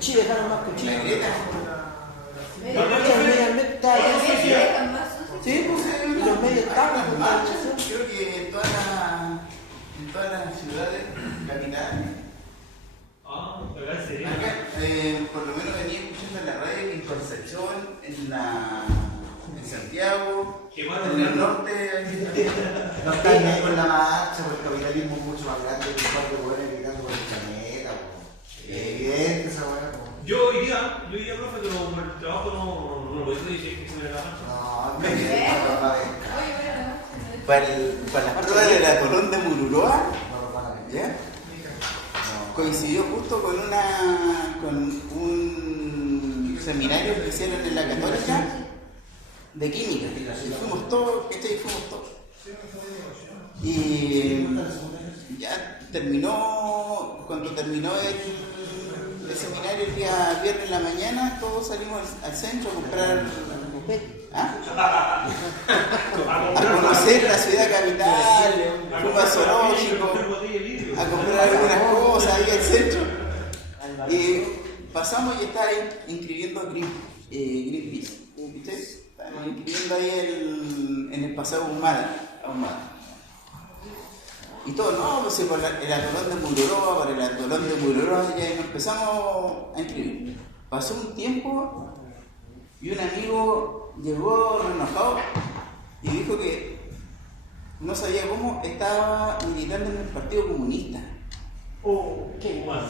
Chile dejaron más cochinos. La Greta. Sí, pues los medios estaban. Creo que en todas las ciudades capitales. Acá, por lo menos venía escuchando en la radio que en Concepción, en Santiago, en el norte. No están ahí con la marcha, porque el capitalismo es mucho más grande que un par de hueones gritando por el planeta. Es evidente esa hueá. Yo hoy día, profe, pero por el trabajo no lo voy a decir que se me la marcha. No, me quedé Para las pruebas de la Colón de Mururoa, ¿ya? Coincidió justo con un seminario que hicieron en la Católica de química. Y fuimos todos, Y ya cuando terminó el seminario el día viernes en la mañana, todos salimos al centro a comprar, a conocer la ciudad capital, fuimos al zoológico, a comprar algunas cosas ahí al centro. Y pasamos y estaba inscribiendo a Greenpeace, ¿viste? Estábamos inscribiendo ahí en el paseo Ahumada. Y todo, no, pues por el atolón de Mururoa, por el atolón de Mururoa, ya nos empezamos a inscribir. Pasó un tiempo y un amigo llegó enojado y dijo que no sabía cómo estaba militando en el Partido Comunista. Qué guay.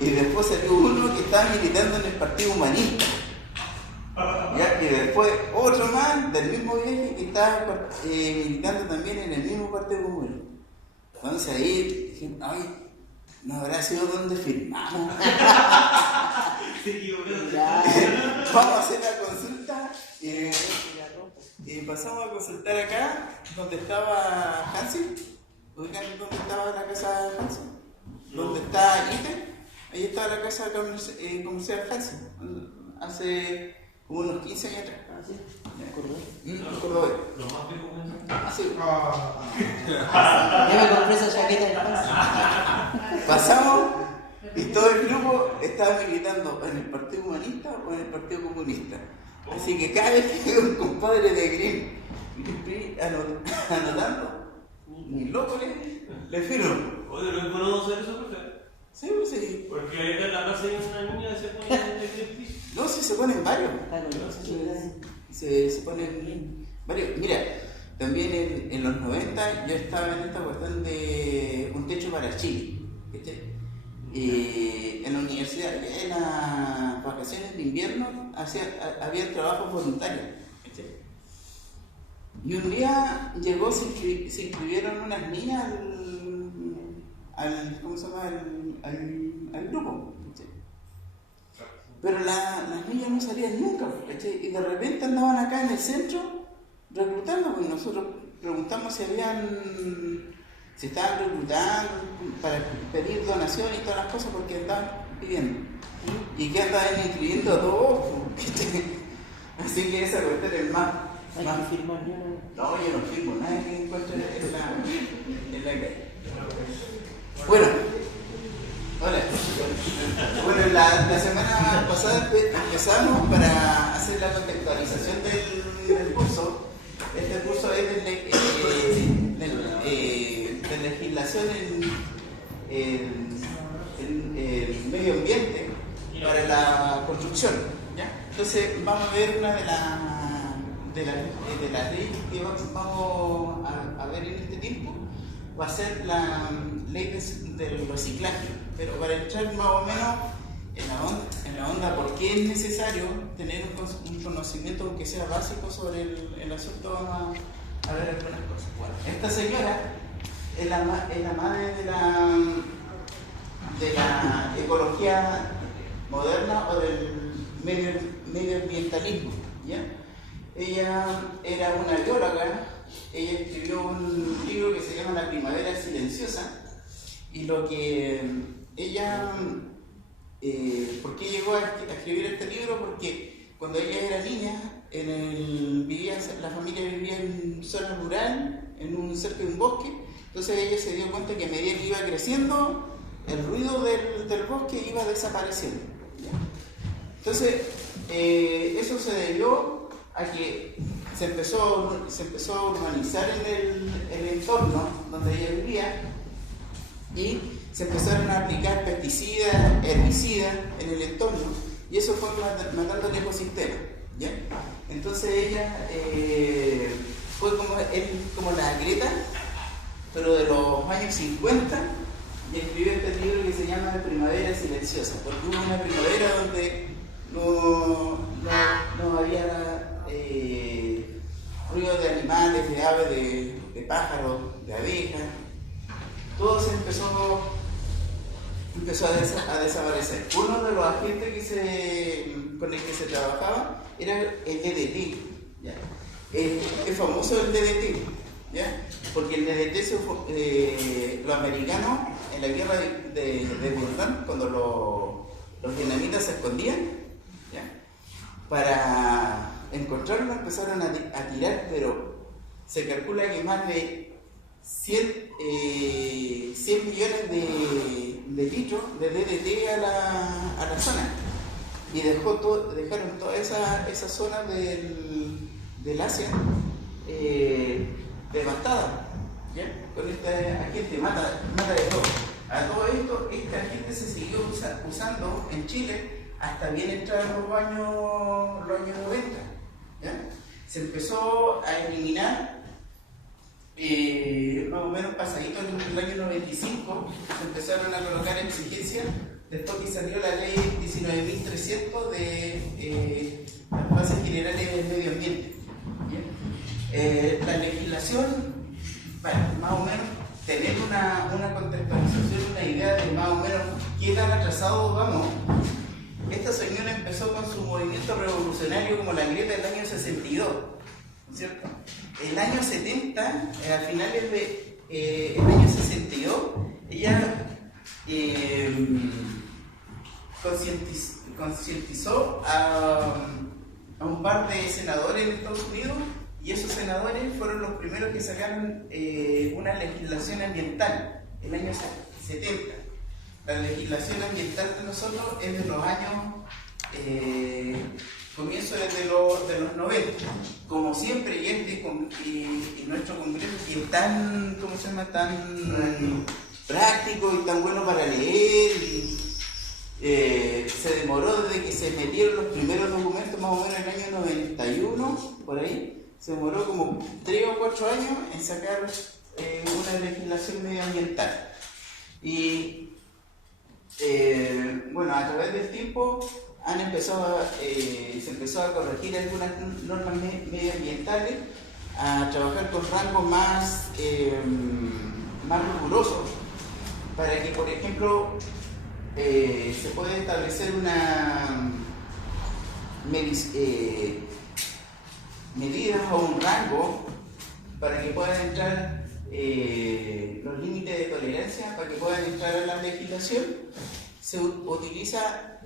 Y después salió uno que estaba militando en el Partido Humanista. ¿Ya? Y después otro más del mismo viaje que estaba militando también en el mismo Partido Comunista. Entonces ahí dije, ay, no habrá sido donde firmamos. Vamos a hacer la consulta y pasamos a consultar acá donde estaba Hansen. ¿Ubican dónde estaba la casa de Hansen? ¿Dónde está ITE? Ahí estaba la casa comercial Hansen. Hace como unos 15 años atrás. ¿Ah, sí? Córdoba. Los más viejos. Sí. Yo me compré esa chaqueta de Hansen. Pasamos y todo el grupo estaba militando en el Partido Humanista o en el Partido Comunista. Así que cada vez que veo un compadre de Greenpeace anotando, ni loco le firmo. Oye, ¿lo podemos hacer eso, profe? Sí, pues sí. Porque en la casa hay una niña que se pone de Greenpeace. No, sí se ponen varios. Claro, Se ponen varios. Mira, también en los 90 yo estaba en esta cuestión de un techo para Chile. ¿Viste? En la universidad, en las vacaciones de invierno, había trabajos voluntarios. ¿Viste? Y un día llegó, se inscribieron unas niñas ¿cómo se llama? Al grupo. ¿Viste? Pero las niñas no salían nunca, ¿cachai? Y de repente andaban acá en el centro reclutando, pues nosotros preguntamos si estaban reclutando para pedir donaciones y todas las cosas porque andaban pidiendo. Y que andaban inscribiendo a todos, ¿cachai? Así que esa cuestión es más. Hay que firmar, No, yo no firmo nada que encuentre en la calle. Bueno. Hola. Bueno, la semana pasada empezamos para hacer la contextualización del curso. Este curso es de legislación en medio ambiente para la construcción. ¿Ya? Entonces vamos a ver una de las leyes que vamos a ver en este tiempo. Va a ser la ley del reciclaje, pero para entrar más o menos en la onda por qué es necesario tener un conocimiento, aunque sea básico, sobre el asunto, vamos a ver algunas cosas. Bueno, esta señora es la madre de la ecología moderna o del medioambientalismo, ¿ya? Ella era una bióloga. Ella escribió un libro que se llama La Primavera Silenciosa, y lo que ella, ¿por qué llegó a escribir este libro? Porque cuando ella era niña, la familia vivía en zona rural, cerca de un bosque. Entonces ella se dio cuenta que a medida que iba creciendo, el ruido del bosque iba desapareciendo, ¿ya? Entonces, eso se debió a que se empezó a urbanizar en el entorno donde ella vivía y se empezaron a aplicar pesticidas, herbicidas en el entorno y eso fue matando el ecosistema, ¿ya? Entonces ella fue como la Greta, pero de los años 50, y escribió este libro que se llama Primavera Silenciosa, porque hubo una primavera donde no había ruido de animales, de aves, de pájaros, de abejas. Todo se empezó a desaparecer. Uno de los agentes con el que se trabajaba era el DDT, ¿ya? Es famoso el DDT, ¿ya? Porque el DDT los americanos en la guerra de Vietnam, cuando los vietnamitas se escondían, ¿ya? Para encontrarlo empezaron a tirar, pero se calcula que más de 100 millones de litros de DDT a la zona y dejaron toda esa zona del Asia devastada, ¿ya? Con este agente mata de todo. A todo esto, este agente se siguió usando en Chile hasta bien entrar los años 90, ¿ya? Se empezó a eliminar más o menos pasadito en el año 95, se empezaron a colocar exigencias después que salió la ley 19.300 de las bases generales del medio ambiente, ¿ya? La legislación, para más o menos tener una contextualización, una idea de más o menos qué tan atrasados vamos. Esta señora empezó con su movimiento revolucionario como la Greta del año 62, ¿no es cierto? El año 70, a finales del año 62, ella concientizó a un par de senadores en Estados Unidos y esos senadores fueron los primeros que sacaron una legislación ambiental en el año 70. La legislación ambiental de nosotros es de los años comienzo desde los 90. Como siempre, y nuestro congreso, que es tan, ¿cómo se llama?, tan práctico y tan bueno para leer, se demoró desde que se metieron los primeros documentos, más o menos en el año 91, por ahí, se demoró como 3 o 4 años en sacar una legislación medioambiental. Y bueno, a través del tiempo se empezó a corregir algunas normas medioambientales, a trabajar con rangos más rigurosos, para que, por ejemplo, se pueda establecer una medidas o un rango para que puedan entrar los límites de tolerancia, para que puedan entrar a la legislación. Se utiliza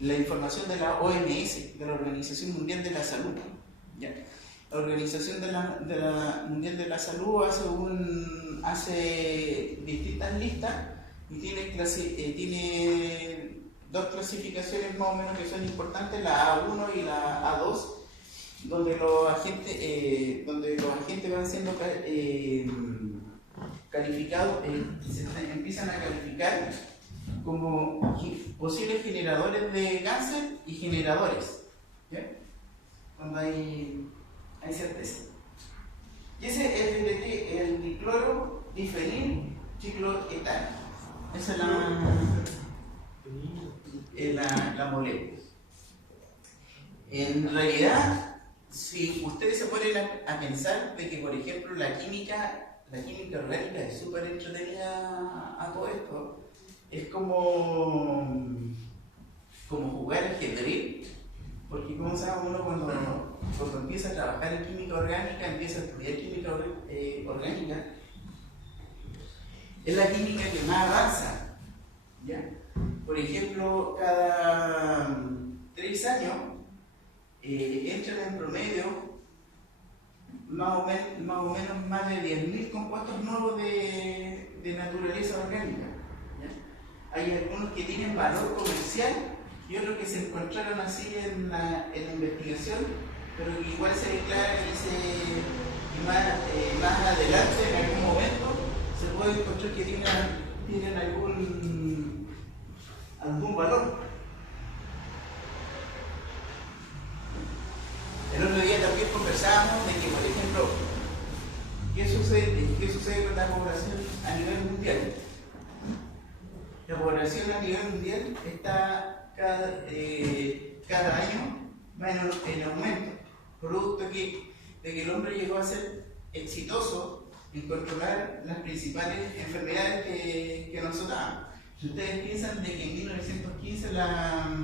la información de la OMS, de la Organización Mundial de la Salud, ¿ya? La Organización Mundial de la Salud hace distintas listas y tiene 2 clasificaciones más o menos que son importantes, la A1 y la A2, donde los agentes van siendo calificados, se empiezan a calificar como posibles generadores de cáncer y generadores, ¿ya? Cuando hay certeza. Y ese es el dicloro difenil cicloetano. Esa es la molécula. En realidad, si ustedes se ponen a pensar de que, por ejemplo, la química orgánica es súper entretenida a todo esto, es como jugar ajedrez, porque como sabe uno cuando empieza a trabajar en química orgánica, empieza a estudiar química orgánica, es la química que más avanza, ¿ya? Por ejemplo, cada 3 años entran en promedio más o menos más de 10.000 compuestos nuevos de naturaleza orgánica, ¿ya? Hay algunos que tienen valor comercial y otro que se encontraron así en la investigación, pero que igual se declara y más adelante, en algún momento, se puede encontrar que tienen algún valor. El otro día también conversábamos de que, por ejemplo, ¿qué sucede con la población a nivel mundial? La población a nivel mundial está cada año va en aumento, producto de que el hombre llegó a ser exitoso en controlar las principales enfermedades que nos azotaban. Si ustedes piensan de que en 1915 la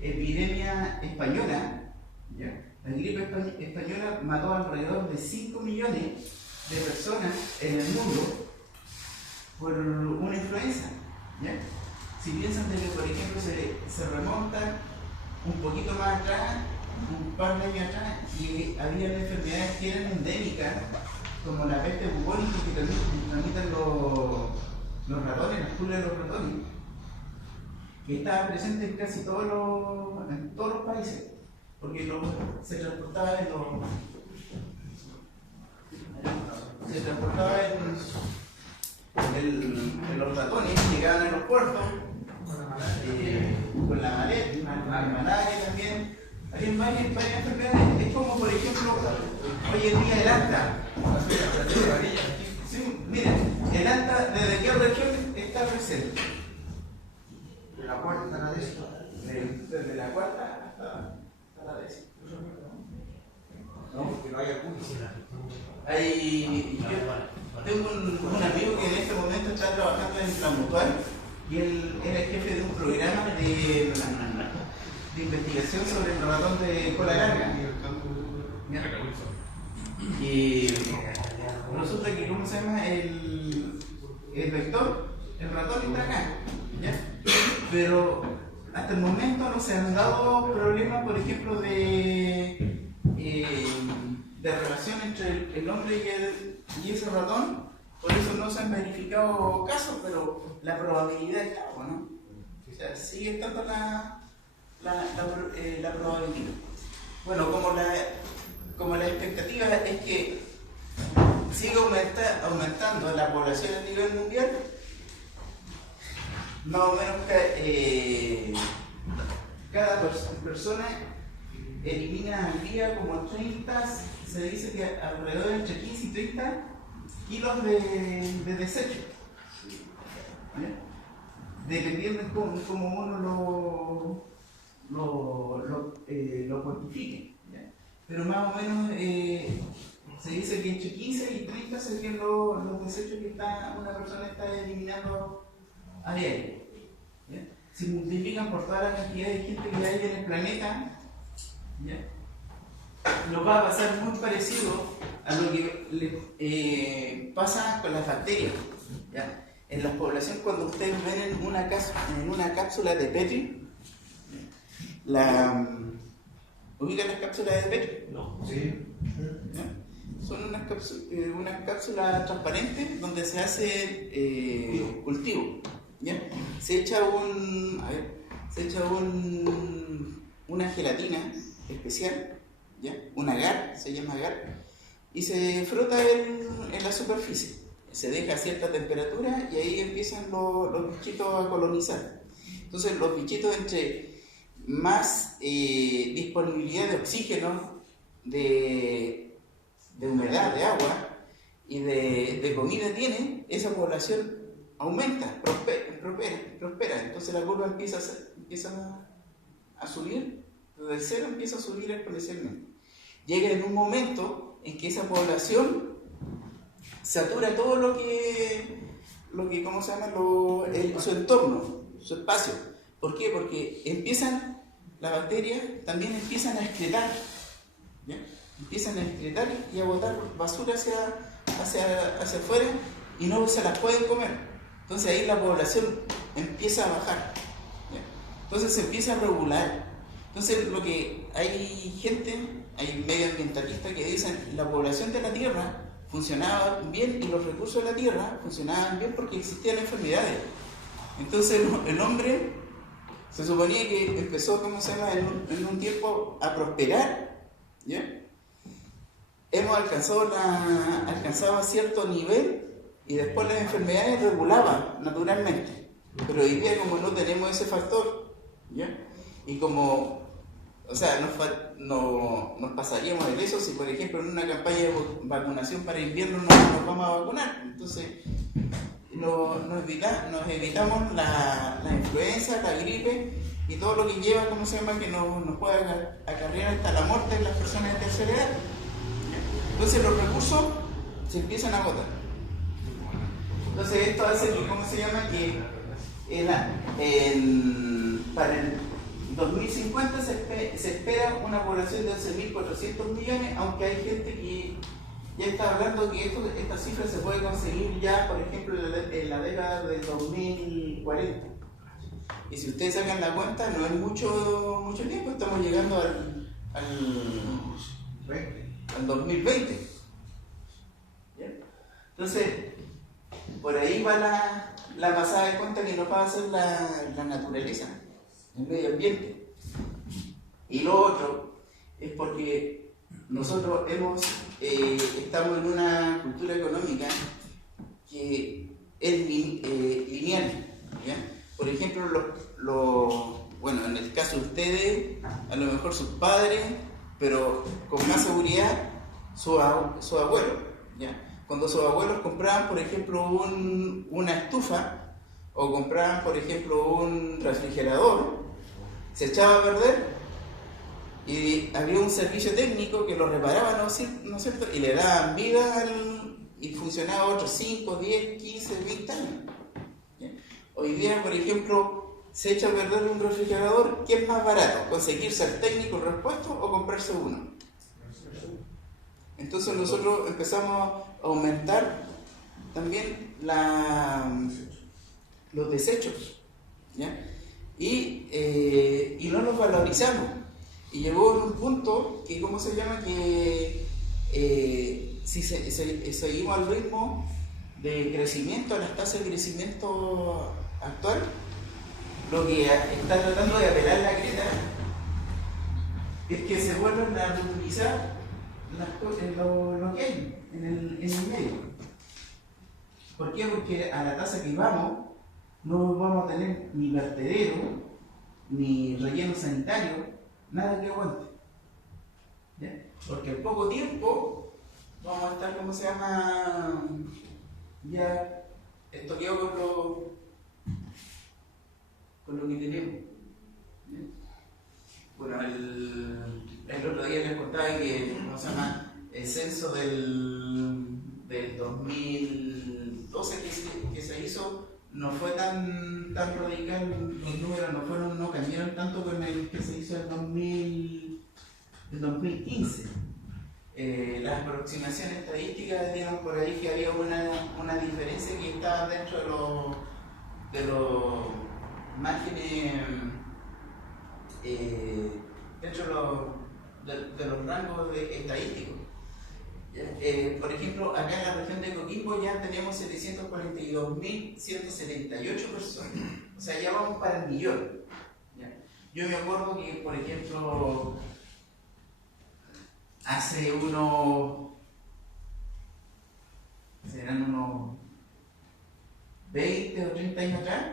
epidemia española, ¿ya? La gripe española mató alrededor de 5 millones de personas en el mundo por una influenza, ¿ya? Si piensan de que, por ejemplo, se remonta un poquito más atrás, un par de años atrás, y había enfermedades que eran endémicas, como la peste bubónica que transmiten los ratones, las pulgas de los ratones, que estaba presente en casi todos los países, porque se transportaba en los ratones, llegaban a los puertos, con la malaria también. Hay varias enfermedades. Es como, por ejemplo, hoy en día el afta. Sí, miren, el afta, ¿desde qué región está presente? De la cuarta hasta la décima. Desde la cuarta hasta la décima. No, porque no hay algunos. Tengo un amigo que en este momento está trabajando en la Mutual y él era el jefe de un programa de investigación sobre el ratón de cola larga. Y resulta que, ¿cómo se llama? El vector, el ratón está acá, ¿ya? Pero hasta el momento no se han dado problemas, por ejemplo, de relación entre el hombre y ese ratón. Por eso no se han verificado casos, pero la probabilidad está, ¿no? O sea, sigue estando la probabilidad. Bueno, como la expectativa es que siga aumentando la población a nivel mundial, más o menos cada persona elimina al día como 30, se dice que alrededor de entre 15 y 30 kilos de desecho, ¿ya? Dependiendo de cómo uno lo cuantifique, ¿ya? Pero más o menos se dice que entre 15 y 30 serían los desechos que una persona está eliminando a diario, ¿ya? Si multiplican por toda la cantidad de gente que hay en el planeta, ¿ya? Nos va a pasar muy parecido a lo que le pasa con las bacterias, ¿ya? En la población, cuando ustedes ven en una cápsula de Petri, ¿ubican las cápsulas de Petri? No. Sí. ¿Ya? Son unas cápsulas transparentes donde se hace cultivo, ¿ya? Se echa una gelatina especial, ¿ya? Un agar, se llama agar, y se frota en la superficie. Se deja a cierta temperatura y ahí empiezan los bichitos a colonizar. Entonces los bichitos, entre más disponibilidad de oxígeno, de humedad, de agua y de comida tiene, esa población aumenta, prospera. Entonces la curva empieza a subir, desde el cero empieza a subir exponencialmente. Llega en un momento en que esa población satura todo lo que ¿cómo se llama? Su entorno, su espacio. ¿Por qué? Porque las bacterias también empiezan a excretar, ¿ya? Empiezan a excretar y a botar basura hacia afuera y no se las pueden comer. Entonces ahí la población empieza a bajar, ¿ya? Entonces se empieza a regular. Entonces hay medioambientalistas que dicen la población de la Tierra funcionaba bien y los recursos de la Tierra funcionaban bien porque existían enfermedades. Entonces el hombre Se suponía que empezó, ¿cómo se llama?, en un tiempo a prosperar, ¿ya? Hemos alcanzado cierto nivel y después las enfermedades regulaban naturalmente. Pero hoy día, como no tenemos ese factor, ¿ya? Y como, o sea, nos pasaríamos de eso si, por ejemplo, en una campaña de vacunación para invierno no nos vamos a vacunar. Entonces, nos evitamos la influenza, la gripe y todo lo que lleva, ¿cómo se llama?, que nos puede acarrear hasta la muerte en las personas de tercera edad. Entonces los recursos se empiezan a agotar. Entonces esto hace que, ¿cómo se llama?, que para el 2050 se espera una población de 11.400 millones, aunque hay gente que ya está hablando que esta cifra se puede conseguir ya, por ejemplo, en la década del 2040. Y si ustedes sacan la cuenta, no es mucho tiempo, estamos llegando al 2020. ¿Bien? Entonces, por ahí va la pasada de cuenta que nos va a hacer la naturaleza, el medio ambiente. Y lo otro es porque nosotros estamos en una cultura económica que es lineal, ¿ya? Por ejemplo, bueno, en el caso de ustedes, a lo mejor sus padres, pero con más seguridad sus abuelos, ¿ya? Cuando sus abuelos compraban, por ejemplo, una estufa o compraban, por ejemplo, un refrigerador, se echaba a perder y había un servicio técnico que lo reparaba, ¿no es cierto?, y le daban vida y funcionaba otros 5, 10, 15, 20 años. ¿Ya? Hoy día, por ejemplo, se echa a perder un refrigerador, ¿qué es más barato? ¿Conseguirse al técnico repuesto o comprarse uno? Entonces nosotros empezamos a aumentar también los desechos, ¿ya? Y no los valorizamos. Y llegó en un punto que, ¿cómo se llama?, que si seguimos al ritmo de crecimiento, a las tasas de crecimiento actual, lo que está tratando de apelar la Greta es que se vuelvan a reutilizar lo que hay en el medio. ¿Por qué? Porque a la tasa que vamos no vamos a tener ni vertedero, ni relleno sanitario, nada que aguante. ¿Ya? Porque en poco tiempo vamos a estar, ¿cómo se llama?, ya estoqueados con lo que tenemos. ¿Ya? Bueno, el otro día les contaba que, ¿cómo se llama?, el censo del 2012 que se hizo no fue tan radical, los números no cambiaron tanto con el que se hizo en 2015. Las aproximaciones estadísticas dieron por ahí que había una diferencia que estaba dentro de los márgenes, dentro de los rangos estadísticos. Por ejemplo, acá en la región de Coquimbo ya tenemos 742.178 personas, o sea, ya vamos para el millón. ¿Ya? Yo me acuerdo que, por ejemplo, hace serán unos 20 o 30 años atrás,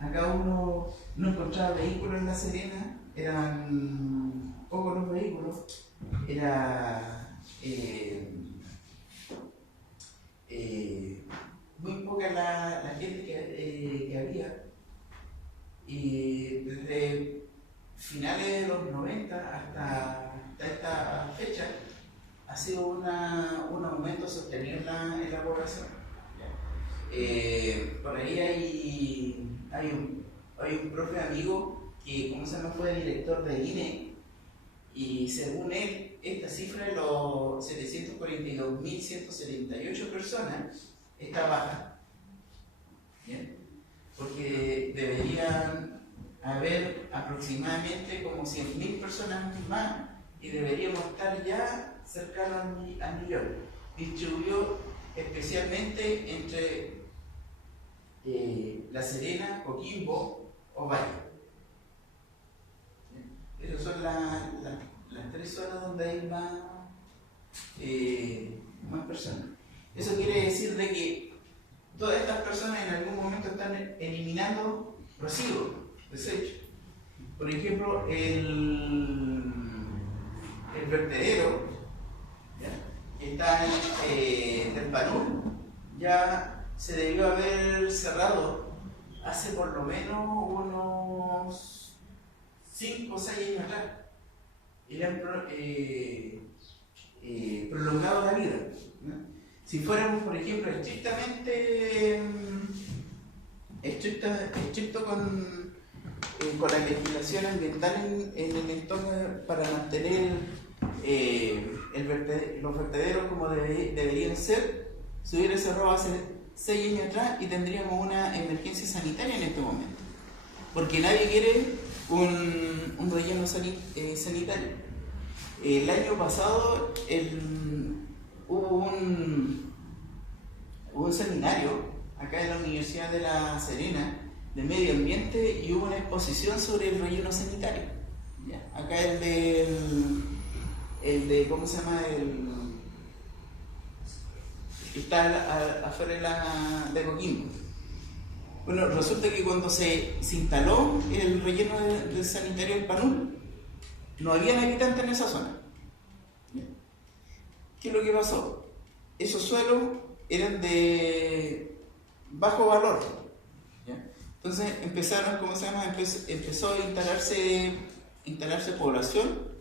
acá uno no encontraba vehículos en La Serena, eran pocos los vehículos, era muy poca la gente que había, y desde finales de los 90 hasta esta fecha ha sido un aumento sostenido en la población. Por ahí hay un profe amigo que, ¿cómo se llama?, fue director de INE, y según él, esta cifra de los 742.178 personas está baja. ¿Bien? Porque deberían haber aproximadamente como 100.000 personas más y deberíamos estar ya cercanos al millón. Distribuyó especialmente entre La Serena, Coquimbo, Ovalle. Esas son las 3 zonas donde hay más personas. Eso quiere decir de que todas estas personas en algún momento están eliminando residuos, desechos. Por ejemplo, el vertedero, ¿ya?, que está en el Panul, ya se debió haber cerrado hace por lo menos unos 5 o 6 años atrás. Y le han prolongado la vida, ¿no? Si fuéramos, por ejemplo, estricto con la legislación ambiental en el entorno para mantener los vertederos como deberían ser, se hubiera cerrado hace 6 años atrás y tendríamos una emergencia sanitaria en este momento. Porque nadie quiere un relleno sanitario. El año pasado hubo un seminario acá en la Universidad de La Serena de Medio Ambiente y hubo una exposición sobre el relleno sanitario. ¿Ya? Acá el de ¿cómo se llama? El que está afuera de Coquimbo. Bueno, resulta que cuando se instaló el relleno del sanitario del Panul, no habían habitantes en esa zona. ¿Qué es lo que pasó? Esos suelos eran de bajo valor. ¿Ya? Entonces empezaron, ¿cómo se llama? Empezó a instalarse población,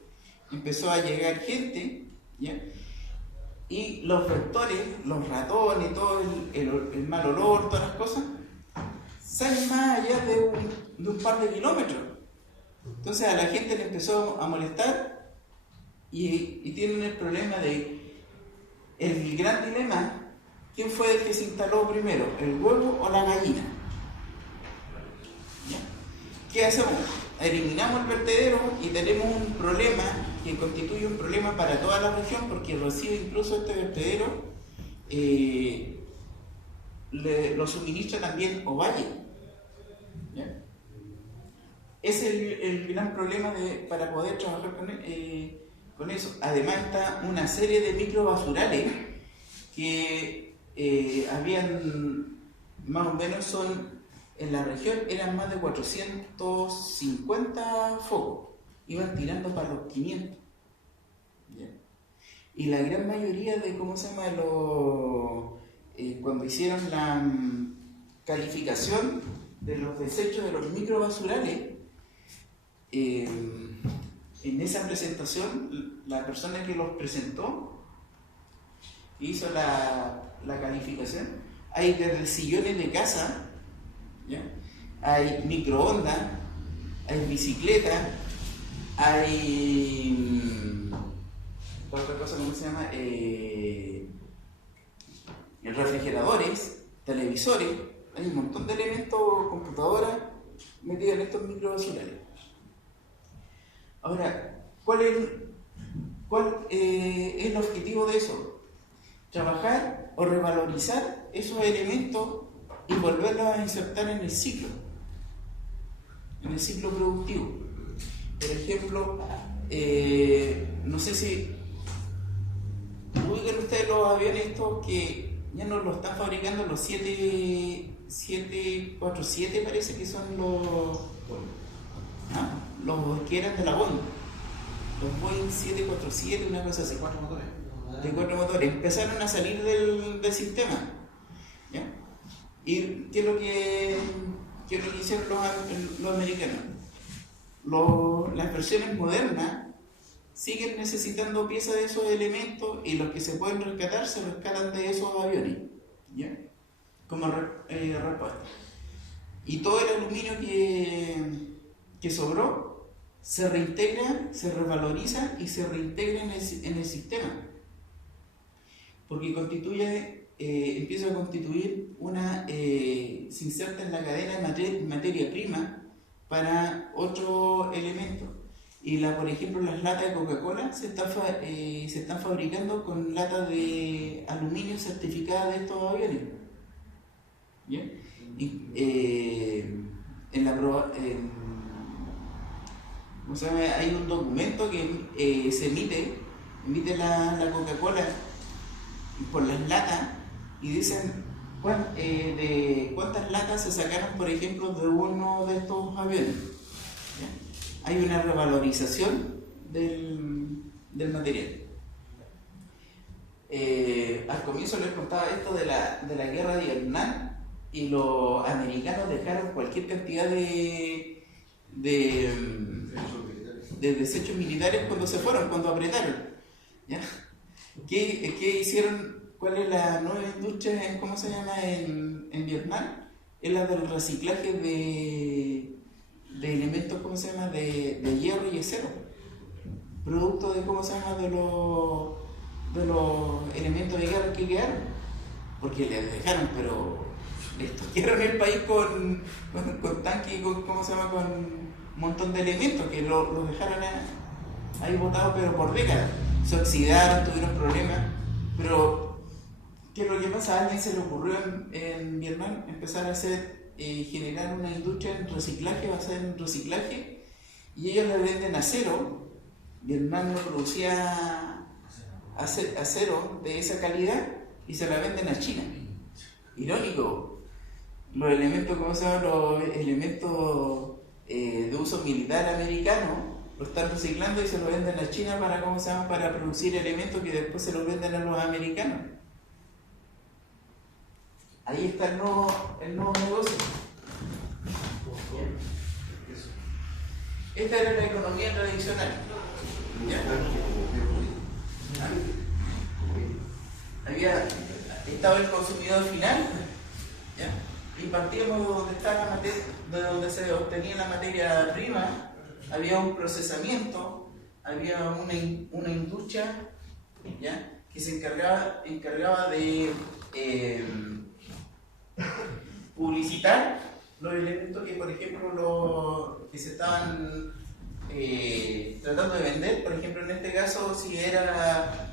empezó a llegar gente, ¿ya? Y los vectores, los ratones, todo el mal olor, todas las cosas, salen más allá de un par de kilómetros. Entonces a la gente le empezó a molestar y tienen el problema el gran dilema: ¿quién fue el que se instaló primero, el huevo o la gallina? ¿Ya? ¿Qué hacemos? Eliminamos el vertedero y tenemos un problema que constituye un problema para toda la región, porque recibe incluso este vertedero, lo suministra también Ovalle. ¿Ya? Es el gran problema para poder trabajar con eso. Además está una serie de microbasurales que habían, más o menos en la región eran más de 450 focos, iban tirando para los 500. ¿Ya? Y la gran mayoría de, ¿cómo se llama?, cuando hicieron la calificación de los desechos de los microbasurales, en esa presentación, la persona que los presentó, hizo la calificación, hay desde sillones de casa, ¿ya?, hay microondas, hay bicicletas, hay otra cosa, ¿cómo se llama?, refrigeradores, televisores, hay un montón de elementos, computadoras metidas en estos microbasurales. Ahora, ¿cuál es el objetivo de eso? Trabajar o revalorizar esos elementos y volverlos a insertar en el ciclo productivo. Por ejemplo, no sé si ubican ustedes los aviones estos que ya no lo están fabricando, los 747 parece que son los que eran de la Boeing, los Boeing 747, una cosa así, 4 motores. De 4 motores, empezaron a salir del sistema, ¿ya? ¿Y qué es lo que hicieron los americanos? Las versiones modernas siguen necesitando piezas de esos elementos y los que se pueden rescatar se rescatan de esos aviones, ¿ya?, como respuesta. Y todo el aluminio que sobró se reintegra, se revaloriza y se reintegra en el sistema, porque empieza a constituir se inserta en la cadena de materia prima para otro elemento. Y por ejemplo, las latas de Coca-Cola se están fabricando con latas de aluminio certificadas de estos aviones. ¿Bien? o sea, hay un documento que se emite la Coca-Cola por las latas y dicen de cuántas latas se sacaron, por ejemplo, de uno de estos aviones. ¿Ya? Hay una revalorización del material. Al comienzo les contaba esto de la guerra de Vietnam, y los americanos dejaron cualquier cantidad de desechos militares cuando se fueron, cuando apretaron. ¿Ya? ¿Qué hicieron? ¿Cuál es la nueva industria en Vietnam? Es la del reciclaje de elementos, de hierro y acero, producto de los elementos de guerra que quedaron, porque les dejaron, pero les toquieron el país con tanques y con un montón de elementos que los dejaron ahí botados, pero por décadas. Se oxidaron, tuvieron problemas, pero ¿qué es lo que pasa? A alguien se le ocurrió en Vietnam empezar a generar una industria en reciclaje, basada en reciclaje, y ellos le venden acero. Vietnam no producía acero de esa calidad y se la venden a China. Irónico, los elementos, los elementos de uso militar americano lo están reciclando y se lo venden a China para producir elementos que después se los venden a los americanos. Ahí está el nuevo negocio. Esta era la economía tradicional. ¿Ya? Estaba el consumidor final, ¿ya? Y partíamos de donde se obtenía la materia prima. Había un procesamiento, había una industria, ¿ya? Que se encargaba de publicitar los elementos que, por ejemplo, que se estaban tratando de vender. Por ejemplo, en este caso, si era,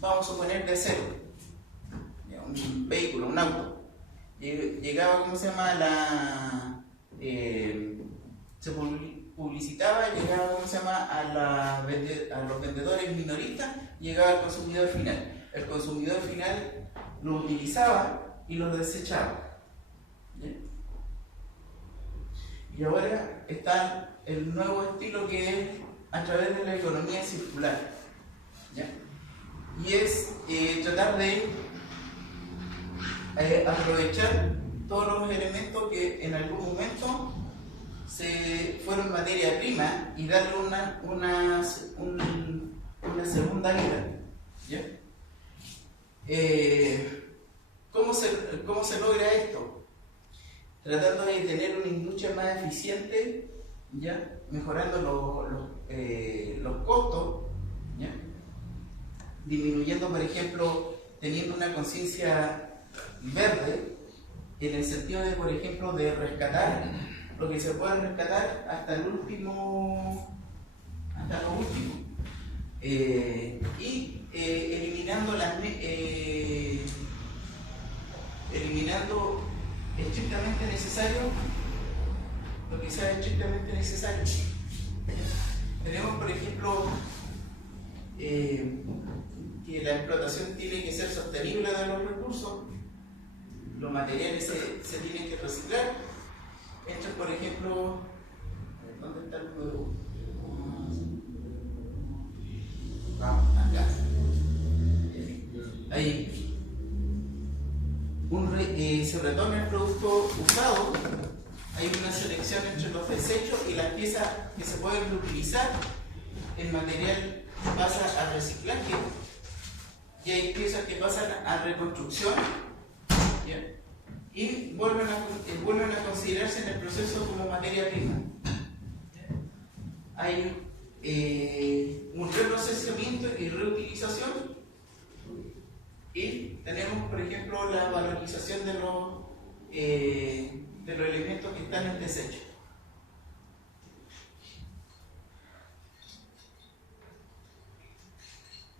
vamos a suponer, de acero, un vehículo, un auto, llegaba, se publicitaba, llegaba, a los vendedores minoristas, llegaba al consumidor final. El consumidor final lo utilizaba y lo desechaba. ¿Ya? Y ahora está el nuevo estilo, que es a través de la economía circular. ¿Ya? Y es tratar de aprovechar todos los elementos que en algún momento se fueron materia prima y darle una segunda vida. ¿Ya? ¿Cómo se logra esto? Tratando de tener una industria más eficiente, ¿ya? Mejorando los costos, ¿ya? Disminuyendo, por ejemplo, teniendo una conciencia verde, en el sentido de, por ejemplo, de rescatar lo que se puede rescatar hasta lo último, y eliminando estrictamente necesario lo que sea estrictamente necesario. Tenemos, por ejemplo, que la explotación tiene que ser sostenible de los recursos, los materiales se tienen que reciclar. Esto, por ejemplo, ¿dónde está el nuevo? Acá. Ahí. Se retorna el producto usado, hay una selección entre los desechos y las piezas que se pueden reutilizar. El material pasa a reciclaje y hay piezas que pasan a reconstrucción, ¿ya? Y vuelven a considerarse en el proceso como materia prima. Hay un reprocesamiento y reutilización, y tenemos, por ejemplo, la valorización de los elementos que están en desecho.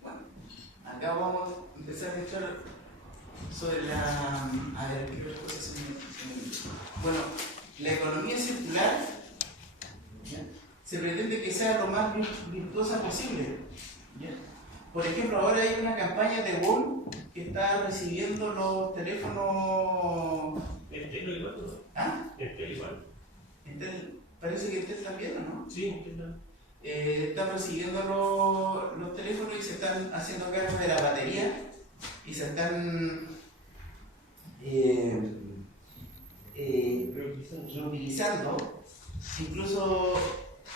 Bueno, acá vamos a empezar a echar sobre a ver qué cosas. Bueno, la economía circular, ¿ya? se pretende que sea lo más virtuosa posible. ¿Ya? Por ejemplo, ahora hay una campaña de WOM que está recibiendo los teléfonos. Entel igual, ¿no? ¿Ah? Entel igual. Entel, parece que Entel también, ¿o no? Sí, Entel. Están recibiendo los teléfonos y se están haciendo cargo de la batería y se están reutilizando. Incluso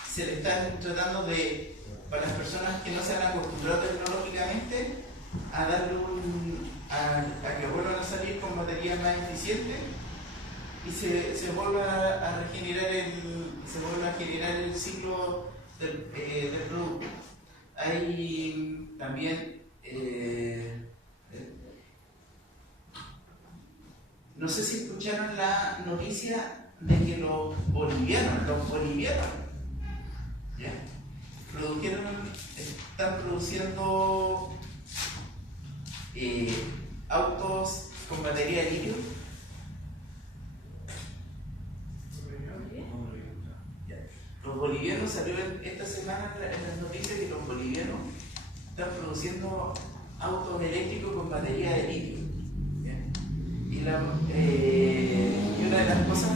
se le están tratando de, para las personas que no se han acostumbrado tecnológicamente, a darle a que vuelvan a salir con baterías más eficientes y se vuelva a regenerar el ciclo del producto. Hay también no sé si escucharon la noticia de que los bolivianos ¿ya? Están produciendo autos con batería de litio. Los bolivianos, salió esta semana en las noticias que los bolivianos están produciendo autos eléctricos con batería de litio. Y una de las cosas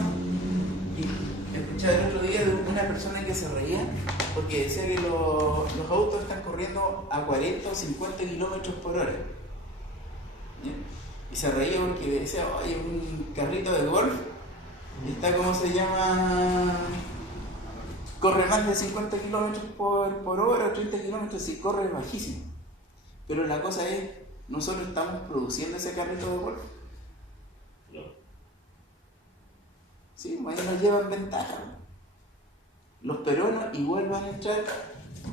que escuchaba el otro día de una persona que se reía porque decía que los autos están corriendo a 40 o 50 kilómetros por hora. ¿Ya? Y se reía porque decía, oye, un carrito de golf y está, ¿cómo se llama? Corre más de 50 kilómetros por hora, 30 kilómetros, y corre bajísimo. Pero la cosa es, nosotros estamos produciendo ese carrito de golf. No. Sí, ahí nos llevan ventaja. Los peruanos igual van a entrar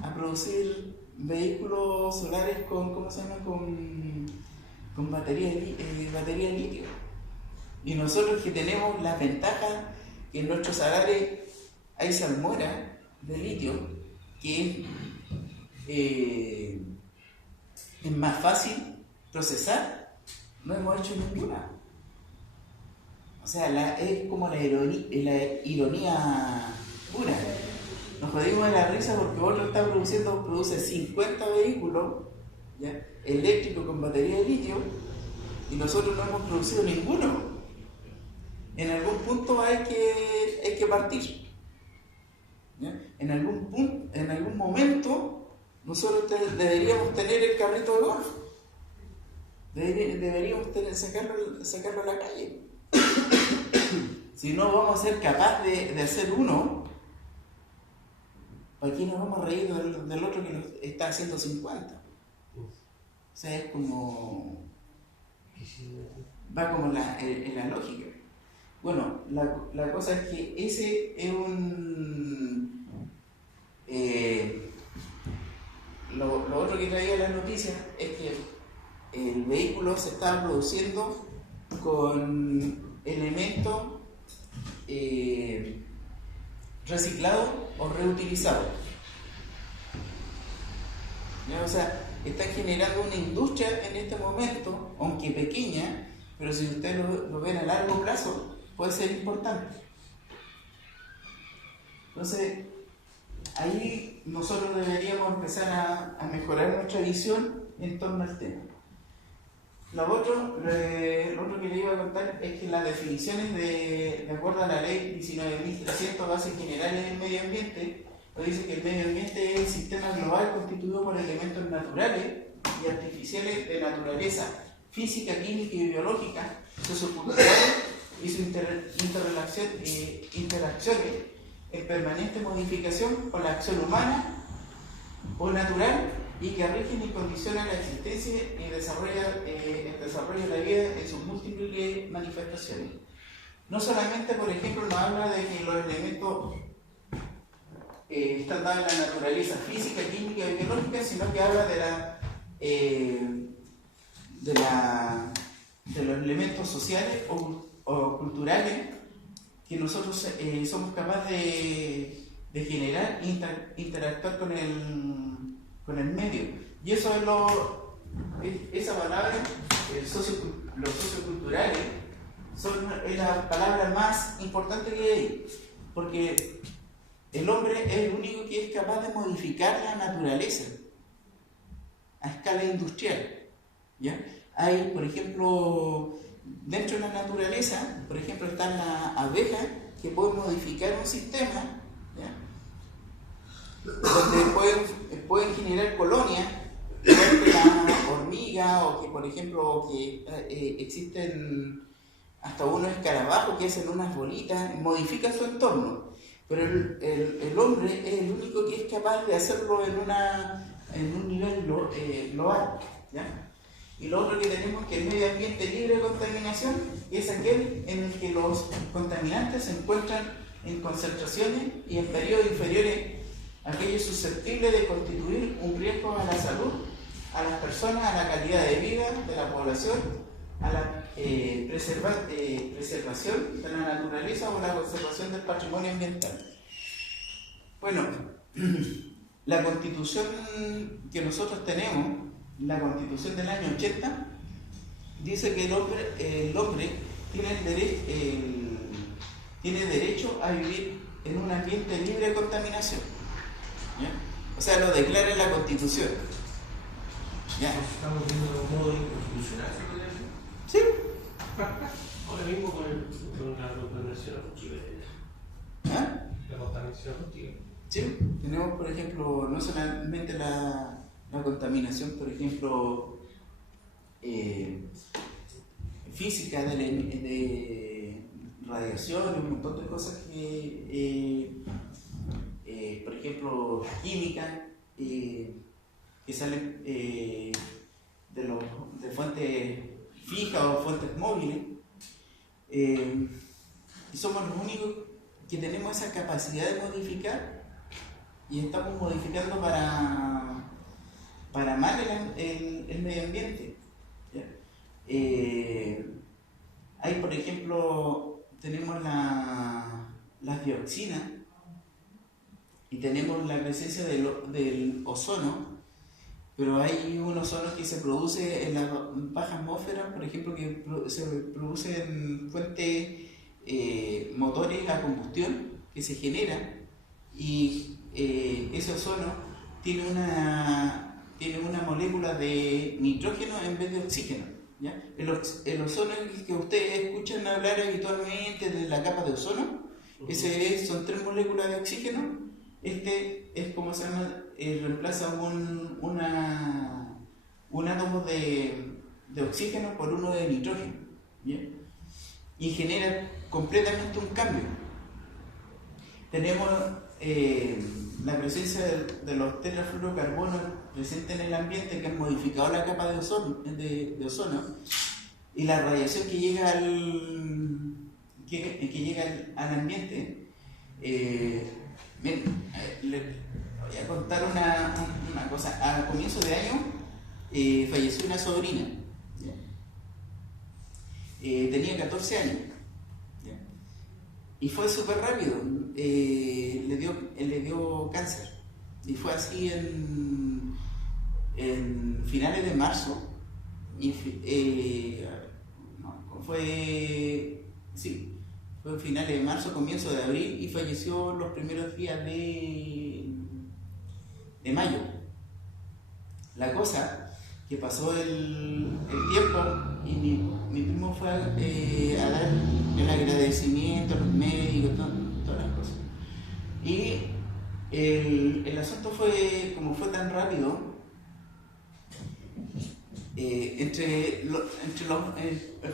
a producir vehículos solares con, ¿cómo se llama? Con batería de litio. Y nosotros que tenemos la ventaja que en nuestros salares hay salmuera de litio, que es más fácil procesar, no hemos hecho ninguna. O sea, es como la ironía pura. Nos jodimos de la risa porque otro produce 50 vehículos, ¿ya?, eléctricos con batería de litio, y nosotros no hemos producido ninguno. En algún punto hay que partir. ¿Ya? En algún momento nosotros deberíamos tener el carrito de golf. Deberíamos sacarlo a la calle. Si no vamos a ser capaces de hacer uno, ¿para qué nos vamos a reír del otro que nos está haciendo 50? O sea, es como... va como en la lógica. Bueno, la cosa es que ese es lo otro que traía las noticias es que el vehículo se está produciendo con elementos reciclados o reutilizados. ¿Ya? O sea, están generando una industria en este momento, aunque pequeña, pero si ustedes lo ven a largo plazo, puede ser importante. Entonces, ahí nosotros deberíamos empezar a mejorar nuestra visión en torno al tema. Lo otro que le iba a contar es que las definiciones de acuerdo a la ley 19.300 bases generales del medio ambiente, nos dice que el medio ambiente es el sistema global constituido por elementos naturales y artificiales de naturaleza física, química y biológica, socioculturales y sus interacciones en permanente modificación con la acción humana o natural, y que rigen y condicionan la existencia y el desarrollo de la vida en sus múltiples manifestaciones. No solamente, por ejemplo, nos habla de que los elementos están dados en la naturaleza física, química y biológica, sino que habla de los elementos sociales o culturales que nosotros somos capaces de generar e interactuar con el medio. Y eso es esa palabra, los socioculturales, es la palabra más importante que hay, porque el hombre es el único que es capaz de modificar la naturaleza a escala industrial, ¿ya? Hay, por ejemplo, dentro de la naturaleza, por ejemplo, están las abejas que pueden modificar un sistema, ¿ya? Donde pueden generar colonias, igual que la hormiga, o que, por ejemplo, que existen hasta unos escarabajos que hacen unas bolitas, modifican su entorno. Pero el hombre es el único que es capaz de hacerlo en un nivel global, ¿ya? Y lo otro que tenemos, que el medio ambiente libre de contaminación, es aquel en el que los contaminantes se encuentran en concentraciones y en periodos inferiores a aquellos susceptibles de constituir un riesgo a la salud, a las personas, a la calidad de vida de la población, a la preservación de la naturaleza o la conservación del patrimonio ambiental. Bueno, la constitución que nosotros tenemos, la constitución del año 80, dice que el hombre tiene derecho a vivir en un ambiente libre de contaminación, ¿ya? O sea, lo declara en la constitución, ¿ya? Estamos viendo un modo inconstitucional, ¿se podría decir? Sí. Ahora mismo con la contaminación acústica. ¿Ah? La contaminación acústica. Sí, tenemos, por ejemplo, no solamente la contaminación, por ejemplo, física de radiación y un montón de cosas que, por ejemplo, química, que salen de fuentes fijas o fuentes móviles, y somos los únicos que tenemos esa capacidad de modificar, y estamos modificando para mal el medio ambiente, ¿ya? Hay, por ejemplo, tenemos las dioxinas y tenemos la presencia del ozono, pero hay un ozono que se produce en la baja atmósfera, por ejemplo, que se produce en fuentes, motores a combustión que se generan, y ese ozono tiene una molécula de nitrógeno en vez de oxígeno, ¿ya? El ozono que ustedes escuchan hablar habitualmente de la capa de ozono, son 3 moléculas de oxígeno. Este es como se llama, reemplaza un átomo de oxígeno por uno de nitrógeno, ¿ya? Y genera completamente un cambio. Tenemos la presencia de los tetrafluorocarbonos presentes en el ambiente, que han modificado la capa de ozono, y la radiación que llega al ambiente. Miren, les voy a contar una cosa. A comienzo de año falleció una sobrina, ¿ya? Tenía 14 años, ¿ya? Y fue súper rápido. Le dio cáncer, y fue así en finales de marzo, y fue en finales de marzo, comienzo de abril, y falleció los primeros días de mayo. La cosa que pasó el tiempo, y mi primo fue a dar el agradecimiento a los médicos, todas las cosas. Y el asunto fue, como fue tan rápido, el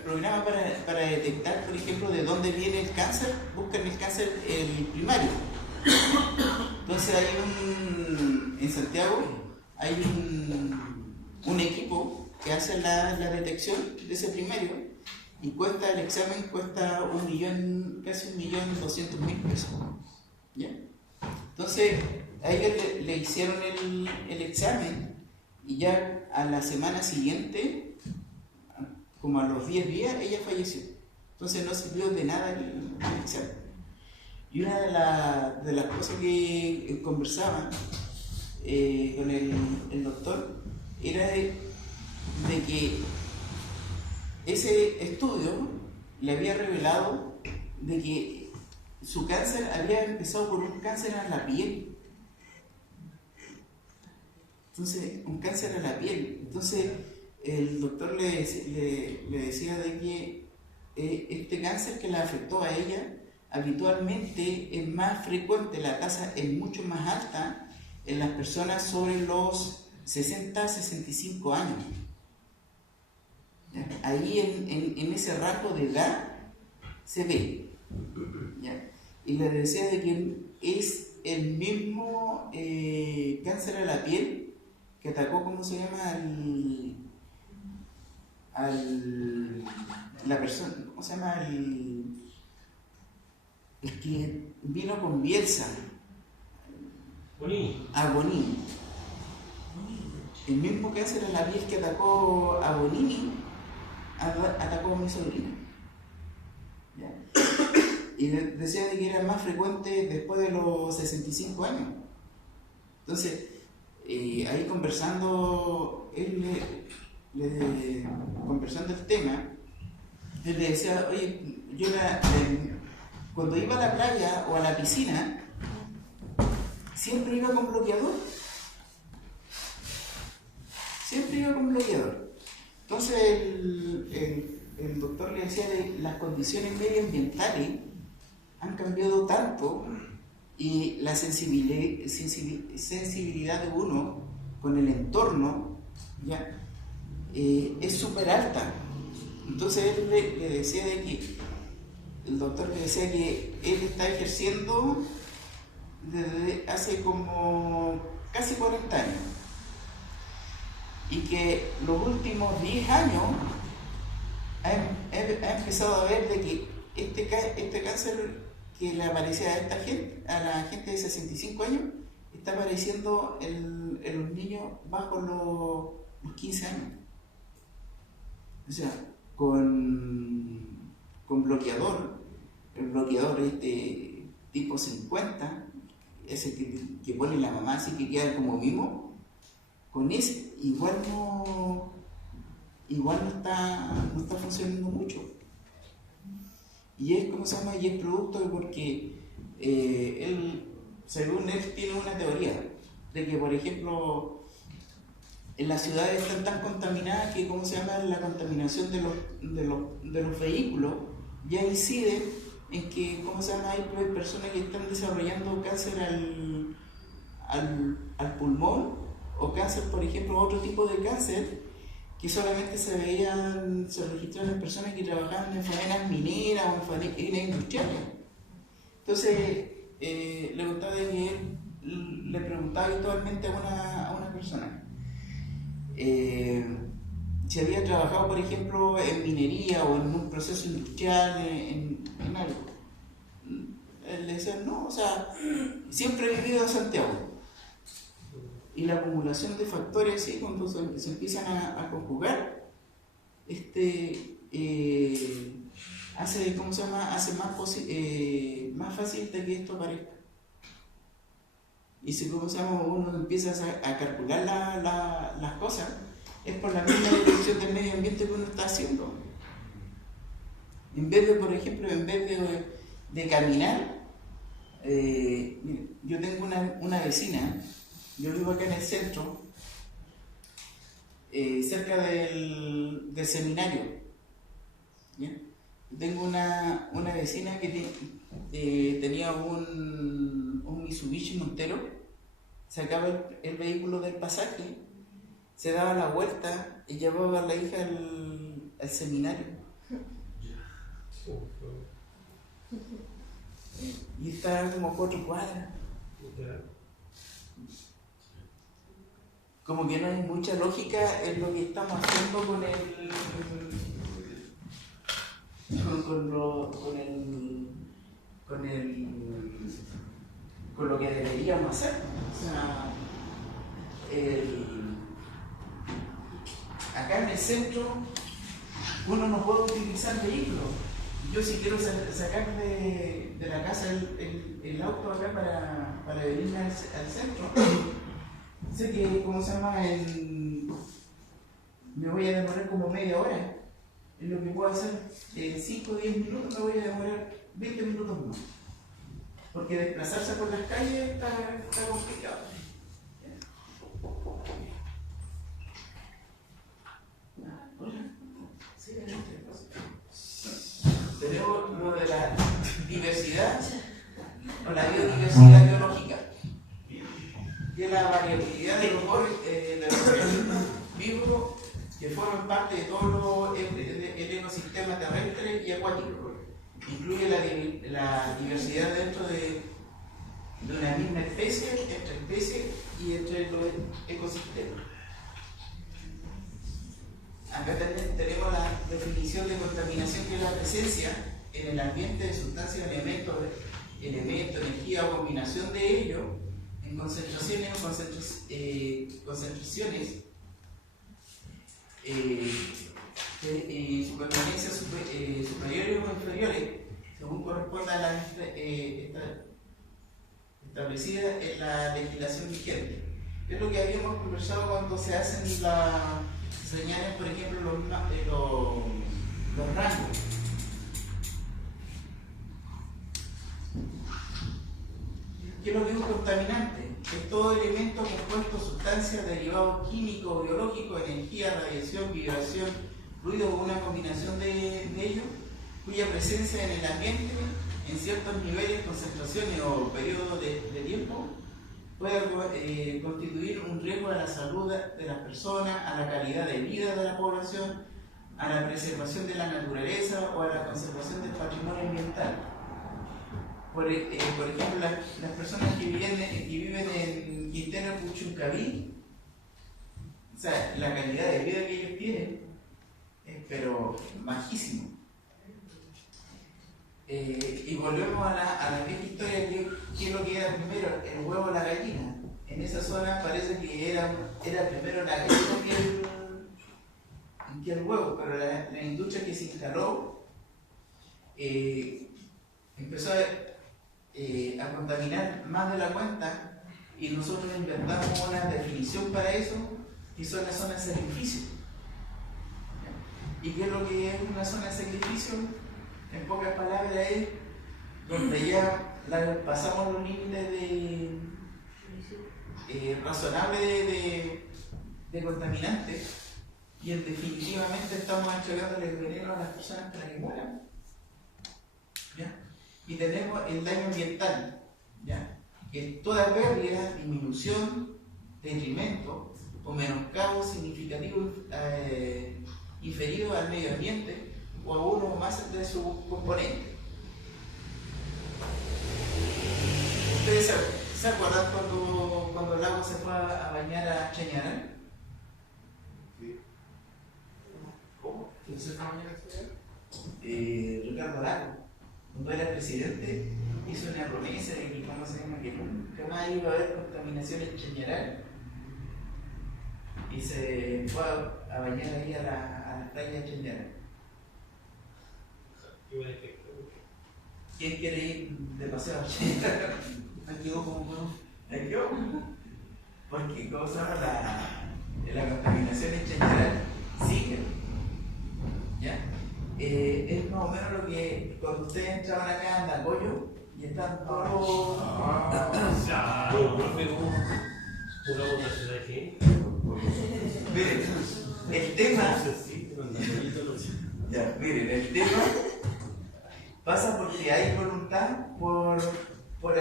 programa para detectar, por ejemplo, de dónde viene el cáncer, buscan el cáncer el primario. Entonces en Santiago hay un equipo que hace la detección de ese primario, y el examen cuesta casi 1.200.000 pesos, ¿ya? Entonces a ellos le hicieron el examen, y ya a la semana siguiente, como a los 10 días, ella falleció. Entonces no sirvió de nada el examen. Y una de las cosas que conversaba con el doctor era de que ese estudio le había revelado de que su cáncer había empezado por un cáncer a la piel. Entonces, un cáncer a la piel. Entonces, el doctor le decía de que este cáncer que la afectó a ella, habitualmente es más frecuente, la tasa es mucho más alta en las personas sobre los 60-65 años. ¿Ya? Ahí en ese rango de edad se ve. ¿Ya? Y le decía de que es el mismo cáncer a la piel que atacó, ¿cómo se llama? La persona, ¿cómo se llama? El que vino con Bielsa. Bonini. A Bonini. El mismo cáncer a la piel que atacó a Bonini, atacó a mi sobrina. ¿Ya? Y decía de que era más frecuente después de los 65 años. Entonces, ahí conversando, conversando el tema, él le decía, oye, yo cuando iba a la playa o a la piscina, siempre iba con bloqueador. Siempre iba con bloqueador. Entonces el doctor le decía que las condiciones medioambientales han cambiado tanto y la sensibilidad de uno con el entorno, ¿ya? Es súper alta. Entonces él le decía de que el doctor le decía que él está ejerciendo desde hace como casi 40 años y que los últimos 10 años ha empezado a ver de que este cáncer que le aparecía a la gente de 65 años está apareciendo en los niños bajo los 15 años. O sea, con bloqueador, el bloqueador tipo 50, ese que pone la mamá así que queda como mimo, con ese igual no está funcionando mucho. Y es, ¿cómo se llama? Y es producto de porque según él tiene una teoría de que, por ejemplo, en las ciudades están tan contaminadas que, ¿cómo se llama? La contaminación de los vehículos ya incide en que, ¿cómo se llama? Hay personas que están desarrollando cáncer al pulmón o cáncer, por ejemplo, otro tipo de cáncer que solamente se registraban en personas que trabajaban en faenas mineras o en faenas industriales. Entonces, le contaba de que él le preguntaba habitualmente a una persona si había trabajado, por ejemplo, en minería o en un proceso industrial, en algo. Él le decía, no, o sea, siempre he vivido en Santiago. Y la acumulación de factores, ¿sí? Cuando se empiezan a conjugar, hace, ¿cómo se llama? Hace más fácil de que esto aparezca. Y si, ¿cómo se llama? Uno empieza a calcular las cosas, es por la misma dirección del medio ambiente que uno está haciendo. En vez de, por ejemplo, de caminar, yo tengo una vecina. Yo vivo acá en el centro, cerca del seminario. ¿Ya? Tengo una vecina que tenía un Mitsubishi Montero, sacaba el vehículo del pasaje, se daba la vuelta y llevaba a la hija al seminario. Y estaba como 4 cuadras. Como que no hay mucha lógica en lo que estamos haciendo con lo que deberíamos hacer. O sea, acá en el centro uno no puede utilizar vehículos. Yo si quiero sacar de la casa el auto acá para venirme al centro, sé que, ¿cómo se llama? Me voy a demorar como media hora. En lo que puedo hacer, 5 o 10 minutos me voy a demorar 20 minutos más. porque desplazarse por las calles está complicado. Tenemos lo de la diversidad o la biodiversidad biológica, que es la variabilidad de los organismos vivos que forman parte de todo el ecosistema terrestre y acuático. Incluye la diversidad dentro de una misma especie, entre especies y entre los ecosistemas. Acá también tenemos la definición de contaminación, que es la presencia en el ambiente de sustancias, elementos, energía o combinación de ellos en concentraciones o concentraciones en su permanencia superiores o inferiores, según corresponda a la establecida en la legislación vigente. Es lo que habíamos conversado cuando se hacen señales, por ejemplo, los rangos. ¿Qué es lo que es un contaminante? Es todo elemento, compuesto, sustancia, derivado químico, biológico, energía, radiación, vibración, ruido o una combinación de ellos, cuya presencia en el ambiente, en ciertos niveles, concentraciones o periodos de tiempo, puede constituir un riesgo a la salud de las personas, a la calidad de vida de la población, a la preservación de la naturaleza o a la conservación del patrimonio ambiental. Por ejemplo, las personas que viven en Quintero Puchuncaví, o sea, la calidad de vida que ellos tienen es pero bajísimo. Y volvemos a la vieja historia, ¿qué es lo que era primero, el huevo o la gallina? En esa zona parece que era primero la gallina que el huevo, pero la industria que se instaló empezó a contaminar más de la cuenta, y nosotros inventamos una definición para eso, que son las zonas de sacrificio. ¿Y qué es lo que es una zona de sacrificio? En pocas palabras, es donde ya pasamos los límites razonables de contaminantes, y definitivamente estamos entregándole veneno a las personas para que mueran. ¿Ya? Y tenemos el daño ambiental, ¿ya? Que es toda pérdida, disminución, detrimento o menoscabo significativo inferido al medio ambiente o a uno o más de sus componentes. ¿Ustedes se acuerdan cuando el agua se fue a bañar a Chañaral? Sí. ¿Cómo? ¿Quién se fue a bañar a Chañaral? Ricardo Lago. Cuando era presidente, hizo una promesa de que, ¿cómo se llama?, que nunca más iba a haber contaminación en Chañaral. Y se fue a bañar ahí a la playa de Chañaral. ¿Quién quiere ir de paseo a Chañaral? Aquí quedó como bueno. ¿Aquí quedó? Porque la contaminación en Chañaral sigue. ¿Ya? Es más o menos lo que cuando ustedes entraban acá a Andacoyo y están todos una votación de aquí. Miren, el tema. Ya, miren, el tema pasa porque hay voluntad por ¿cómo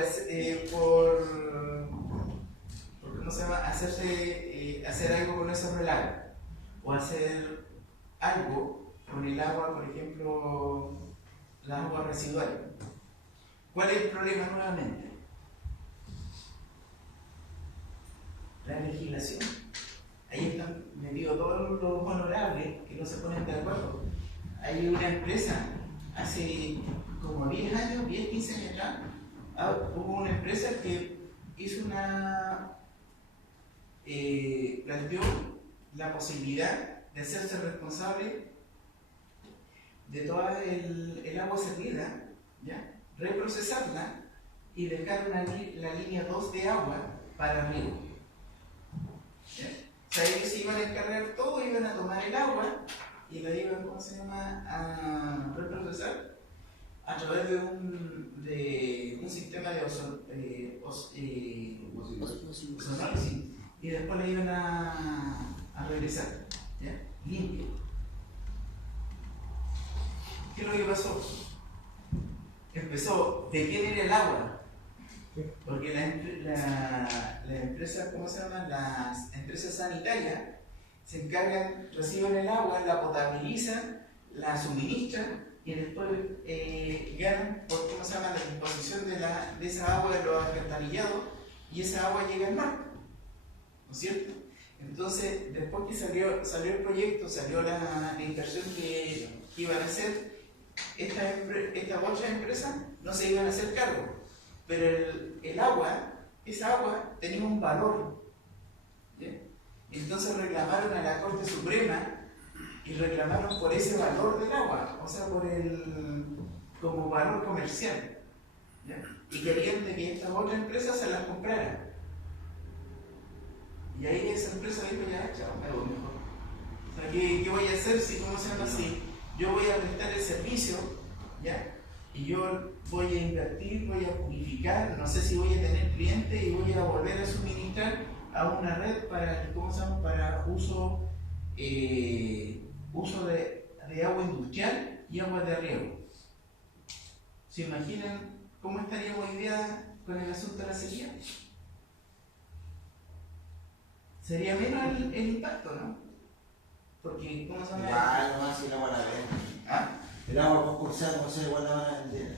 se llama? Hacer algo con esos relagos, o hacer algo con el agua, por ejemplo, las aguas residuales. ¿Cuál es el problema nuevamente? La legislación. Ahí están metidos todos los honorables que no se ponen de acuerdo. Hay una empresa, hace como 10 años, 10, 15 años atrás, hubo una empresa que hizo planteó la posibilidad de hacerse responsable de toda el agua servida, ¿ya?, reprocesarla y dejar la línea 2 de agua para riego. O sea, ellos se iban a encargar todo, iban a tomar el agua y la iban, ¿cómo se llama?, a reprocesar, a través de un sistema de osmólisis, y después le iban a regresar, ¿ya? Limpio. ¿Qué es lo que pasó? Empezó, ¿de quién era el agua? Porque la empresa, ¿cómo se llama? Las empresas sanitarias se encargan, reciben el agua, la potabilizan, la suministran y después ganan por, ¿cómo se llama?, la disposición de esa agua de los alcantarillados, y esa agua llega al mar, ¿no es cierto? Entonces, después que salió el proyecto, salió la inversión que iban a hacer, estas otras empresas no se iban a hacer cargo, pero el agua, esa agua tenía un valor, ¿ya? Entonces reclamaron a la Corte Suprema y reclamaron por ese valor del agua, o sea, como valor comercial, ¿ya? Y querían de que estas otras empresas se las compraran. Y ahí esa empresa dijo, ya, chao, me voy mejor. O sea, ¿qué voy a hacer si, cómo se llama así? Yo voy a prestar el servicio, ¿ya? Y yo voy a invertir, voy a purificar, no sé si voy a tener clientes y voy a volver a suministrar a una red para, ¿cómo se llama?, para uso de agua industrial y agua de riego. ¿Se imaginan cómo estaríamos hoy día con el asunto de la sequía? Sería menos el impacto, ¿no? Porque, ¿cómo se llama? Igual, nomás si el agua la venden. ¿Ah? El agua concursada, como sea, igual la van a vender.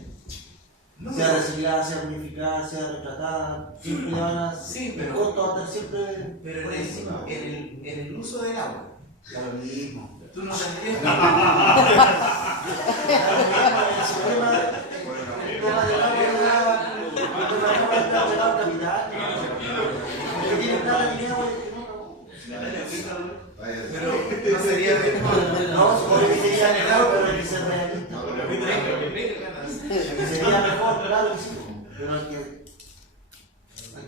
No, Sea reciclada, sea purificada, sea retratada, siempre le van a. Sí, pero. El costo va a estar siempre. Pero por encima. en el uso del agua. Da lo mismo. Tú no tendrías. Pero no sería mejor. No, porque sería mejor, pero hay que ser realista. Sería mejor, claro que sí. Pero hay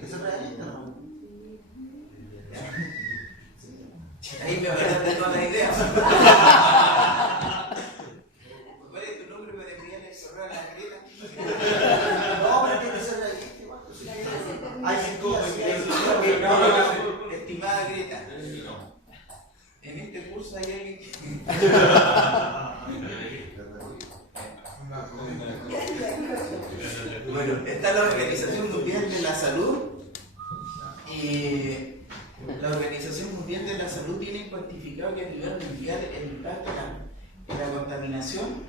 que ser realista, ¿no? Ahí me hablaste toda la idea. ¿Cuál es tu nombre para enviarle el correo a la Greta? No, pero hay que ser realista igual. Hay Estimada Greta, en este curso hay alguien que. Bueno, está la Organización Mundial de la Salud. La Organización Mundial de la Salud tiene cuantificado que a nivel mundial el impacto en la contaminación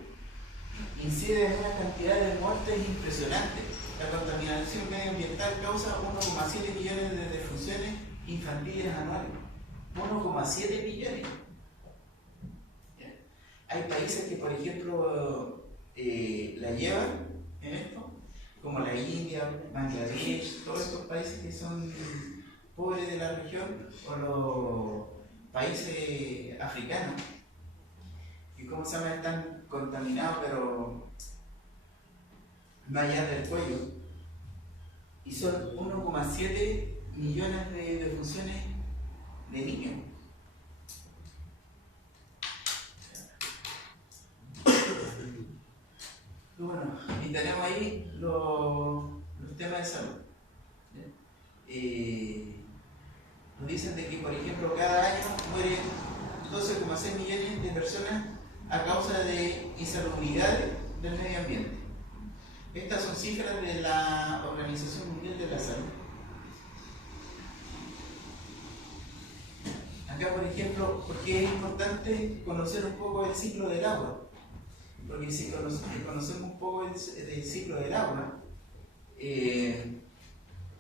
incide en una cantidad de muertes impresionante. La contaminación medioambiental causa 1,7 millones de defunciones infantiles anuales. 1,7 millones. ¿Ya? Hay países que, por ejemplo, la llevan en esto, como la India, Bangladesh, todos estos países que son pobres de la región, o los países africanos, que, como se llama, están contaminados, pero más allá del cuello, y son 1,7 millones de defunciones de niños. Y bueno, y tenemos ahí los temas de salud. Nos dicen de que, por ejemplo, cada año mueren 12,6 millones de personas a causa de insalubridades del medio ambiente. Estas son cifras de la Organización Mundial de la Salud. Acá, por ejemplo, ¿por qué es importante conocer un poco el ciclo del agua? Porque si conocemos un poco el ciclo del agua,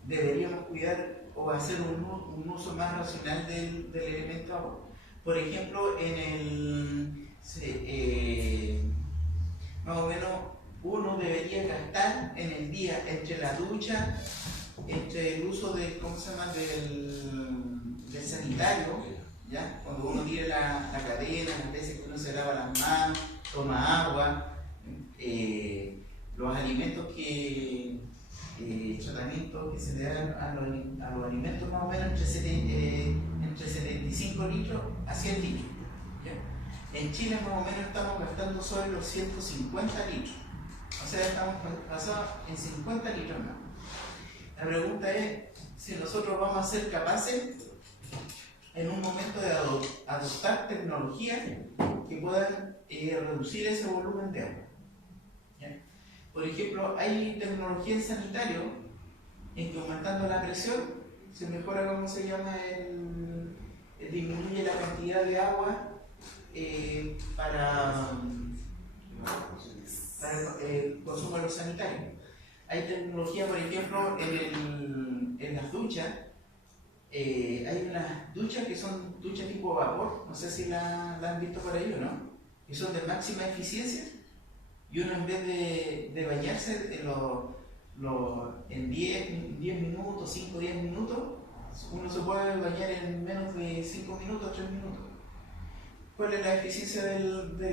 deberíamos cuidar o hacer un uso más racional del elemento agua. Por ejemplo, más o menos uno debería gastar en el día entre la ducha, entre el uso del, ¿cómo se llama?, del sanitario, ¿ya? Cuando uno tira la cadena, las veces que uno se lava las manos, toma agua, los alimentos tratamientos que se le dan a los alimentos, más o menos entre 75 litros a 100 litros. ¿Ya? En Chile más o menos estamos gastando sobre los 150 litros. O sea, estamos basados en 50 litros más. La pregunta es si nosotros vamos a ser capaces en un momento de adoptar tecnologías que puedan reducir ese volumen de agua. ¿Ya? Por ejemplo, hay tecnología en sanitario en que aumentando la presión se mejora, ¿cómo se llama? Disminuye la cantidad de agua para el consumo de los sanitarios. Hay tecnología, por ejemplo, en las duchas. Hay unas duchas que son duchas tipo vapor, no sé si la han visto por ahí o no, que son de máxima eficiencia, y uno en vez de bañarse en 10 minutos, 5 o 10 minutos, uno se puede bañar en menos de 5 minutos, 3 minutos. ¿Cuál es la eficiencia de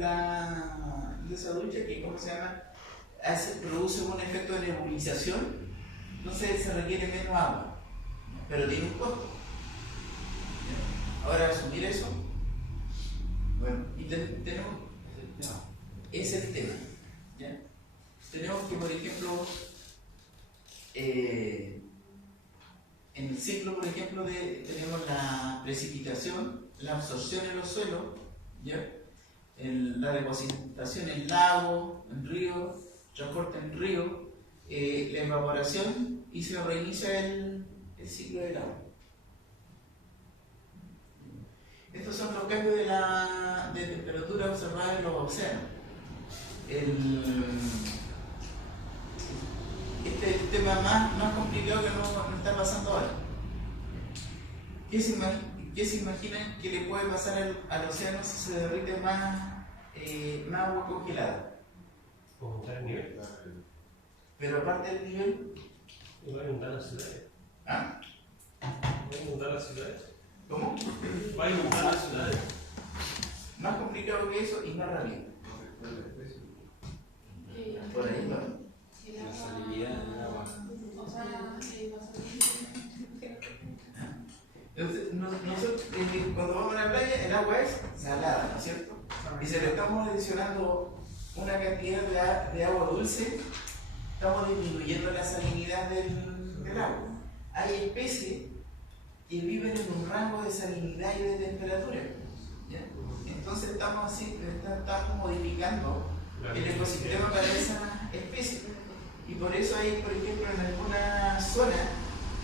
esa ducha? Que, ¿cómo se llama? Produce un efecto de nebulización, entonces se requiere menos agua, pero tiene un costo. Ahora, asumir eso, bueno, y tenemos, es el tema, ¿ya? Tenemos que, por ejemplo, en el ciclo, por ejemplo, tenemos la precipitación, la absorción en los suelos, ¿ya? La depositación en lagos, en ríos, transporte en río, la evaporación, y se reinicia el ciclo del agua. Estos son los cambios de temperatura observados en los océanos. Este es el tema más complicado que nos está pasando ahora. ¿Qué se imaginan que le puede pasar al océano si se derrite más agua congelada? Aumentar el nivel. Pero aparte del nivel... Va a inundar las ciudades. ¿Ah? Va a inundar las ciudades. ¿Cómo? Va a inundar las ciudades. Más complicado que eso y más rápido. Por ahí va. La salinidad del agua. Entonces, nosotros cuando vamos a la playa, el agua es salada, ¿no es cierto? Y si le estamos adicionando una cantidad de agua dulce, estamos disminuyendo la salinidad del agua. Hay especies que viven en un rango de salinidad y de temperatura, ¿ya? Entonces estamos modificando el ecosistema para esa especie. Y por eso hay, por ejemplo, en algunas zonas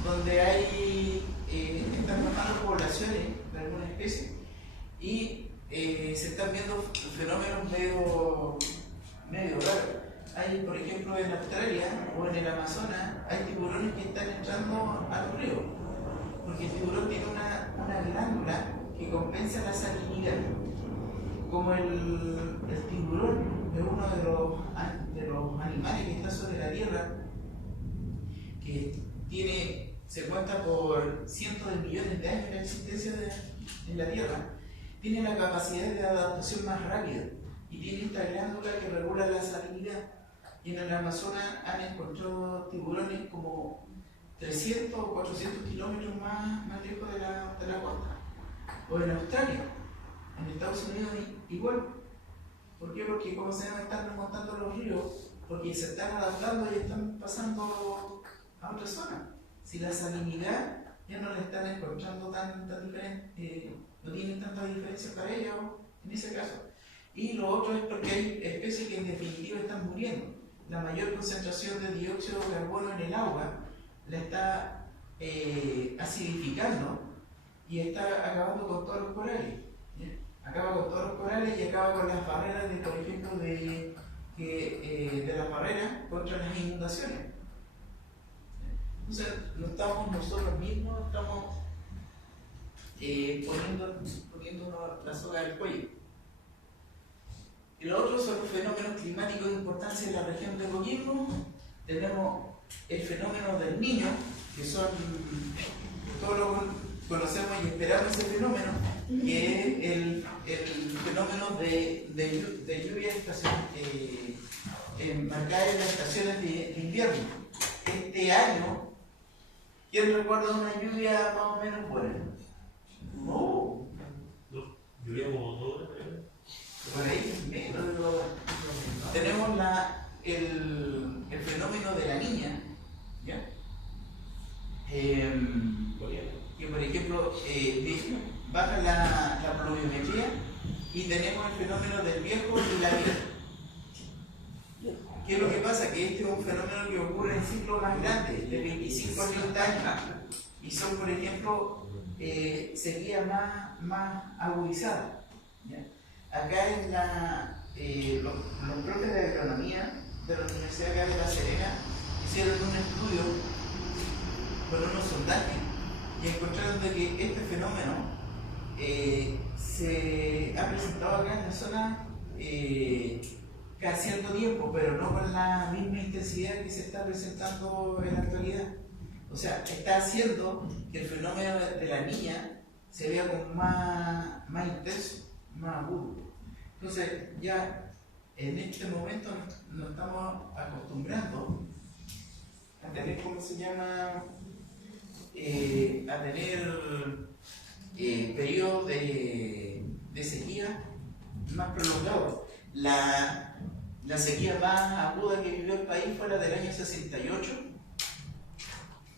donde están formando poblaciones de alguna especie y se están viendo fenómenos medio raros. Hay, por ejemplo, en Australia o en el Amazonas, hay tiburones que están entrando al río, porque el tiburón tiene una glándula que compensa la salinidad. Como el tiburón es uno de los animales que está sobre la tierra, que se cuenta por cientos de millones de años de existencia en la tierra, tiene la capacidad de adaptación más rápida y tiene esta glándula que regula la salinidad. Y en el Amazonas han encontrado tiburones como 300 o 400 kilómetros más lejos de la costa. O en Australia, en Estados Unidos igual. ¿Por qué? Porque como se están remontando los ríos, porque se están adaptando y están pasando a otra zona. Si la salinidad ya no la están encontrando tan diferente, no tienen tanta diferencia para ellos en ese caso. Y lo otro es porque hay especies que en definitiva están muriendo. La mayor concentración de dióxido de carbono en el agua la está acidificando y está acabando con todos los corales. ¿Ya? Acaba con todos los corales y acaba con las barreras, por ejemplo, de las barreras contra las inundaciones. Entonces, no estamos nosotros mismos, estamos poniendo la soga al cuello. Y lo otro son los fenómenos climáticos de importancia en la región de Coquimbo. Tenemos el fenómeno del Niño, que son, todos lo conocemos y esperamos ese fenómeno, que es el fenómeno de lluvia marcada en las estaciones de invierno. Este año, ¿quién recuerda una lluvia más o menos buena? No. Lluvia como 2 horas. Por ahí, menos. Tenemos el fenómeno de la niña, ¿ya? Que por ejemplo baja la pluviometría y tenemos el fenómeno del viejo y la vieja. ¿Qué es lo que pasa? Que este es un fenómeno que ocurre en ciclos más grandes, de 25 a 30 años, y son, por ejemplo, sequías más agudizadas, ¿ya? Acá en los profes de agronomía de la Universidad de La Serena hicieron un estudio con unos sondajes y encontraron de que este fenómeno se ha presentado acá en la zona cada cierto tiempo, pero no con la misma intensidad que se está presentando en la actualidad. O sea, está haciendo que el fenómeno de la niña se vea como más intenso, más agudo. Entonces, ya en este momento nos estamos acostumbrando a tener, ¿cómo se llama? A tener periodos de sequía más prolongados. La sequía más aguda que vivió el país fue la del año 68.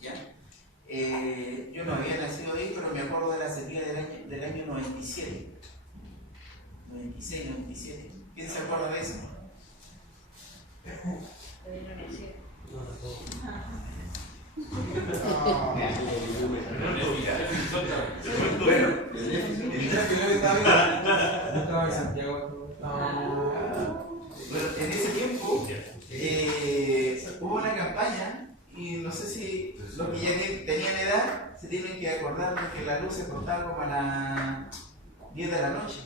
¿Ya? Yo no había nacido ahí, pero me acuerdo de la sequía del año 97. 96, 97. ¿Quién se acuerda de eso? Bueno, bueno, en ese tiempo hubo una campaña y no sé si los que ya tenían edad se tienen que acordar de que la luz se cortaba como a las 10 de la noche.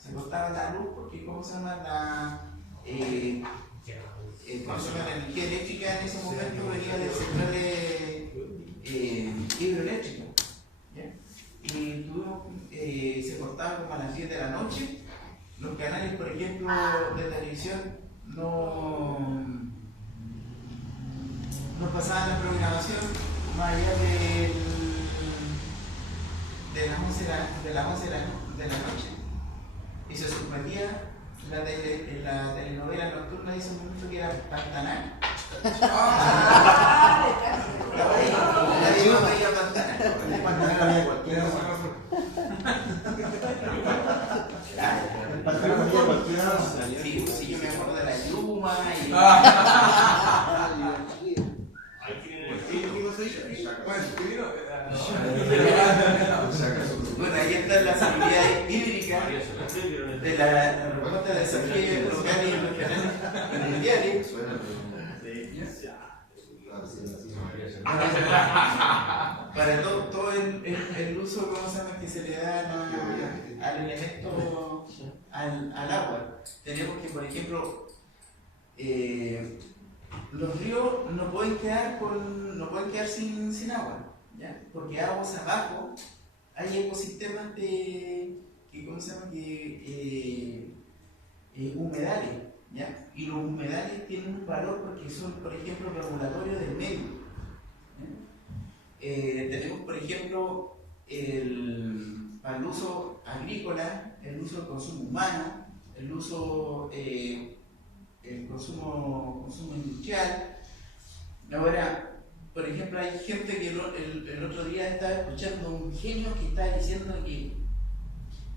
Se cortaba la luz porque, ¿cómo se llama? La energía eléctrica en ese momento venía de centrales hidroeléctricas. ¿Ya? Y se cortaba como a las 10 de la noche. Los canales, por ejemplo, de televisión no pasaban la programación más allá de las 11 de la noche. Y se suspendía la telenovela nocturna de ese momento que era Pantanal. Nadie más veía Pantanal. Pantanal había cualquiera. El Pantanal había cualquiera. Sí, yo me acuerdo de la Yuma y... Bueno, ahí está la seguridad hídrica de la respuesta de desafíos locales y regionales en el diario. Para todo el uso, ¿cómo se llama?, que se le da al elemento, al agua. Tenemos que, por ejemplo, los ríos no pueden quedar sin agua, ¿ya? Porque aguas abajo hay ecosistemas humedales, ¿ya? Y los humedales tienen un valor porque son, por ejemplo, regulatorios del medio, ¿ya? Tenemos, por ejemplo, para el uso agrícola, el uso del consumo humano, el consumo industrial. Ahora, por ejemplo, hay gente que el otro día estaba escuchando un genio que estaba diciendo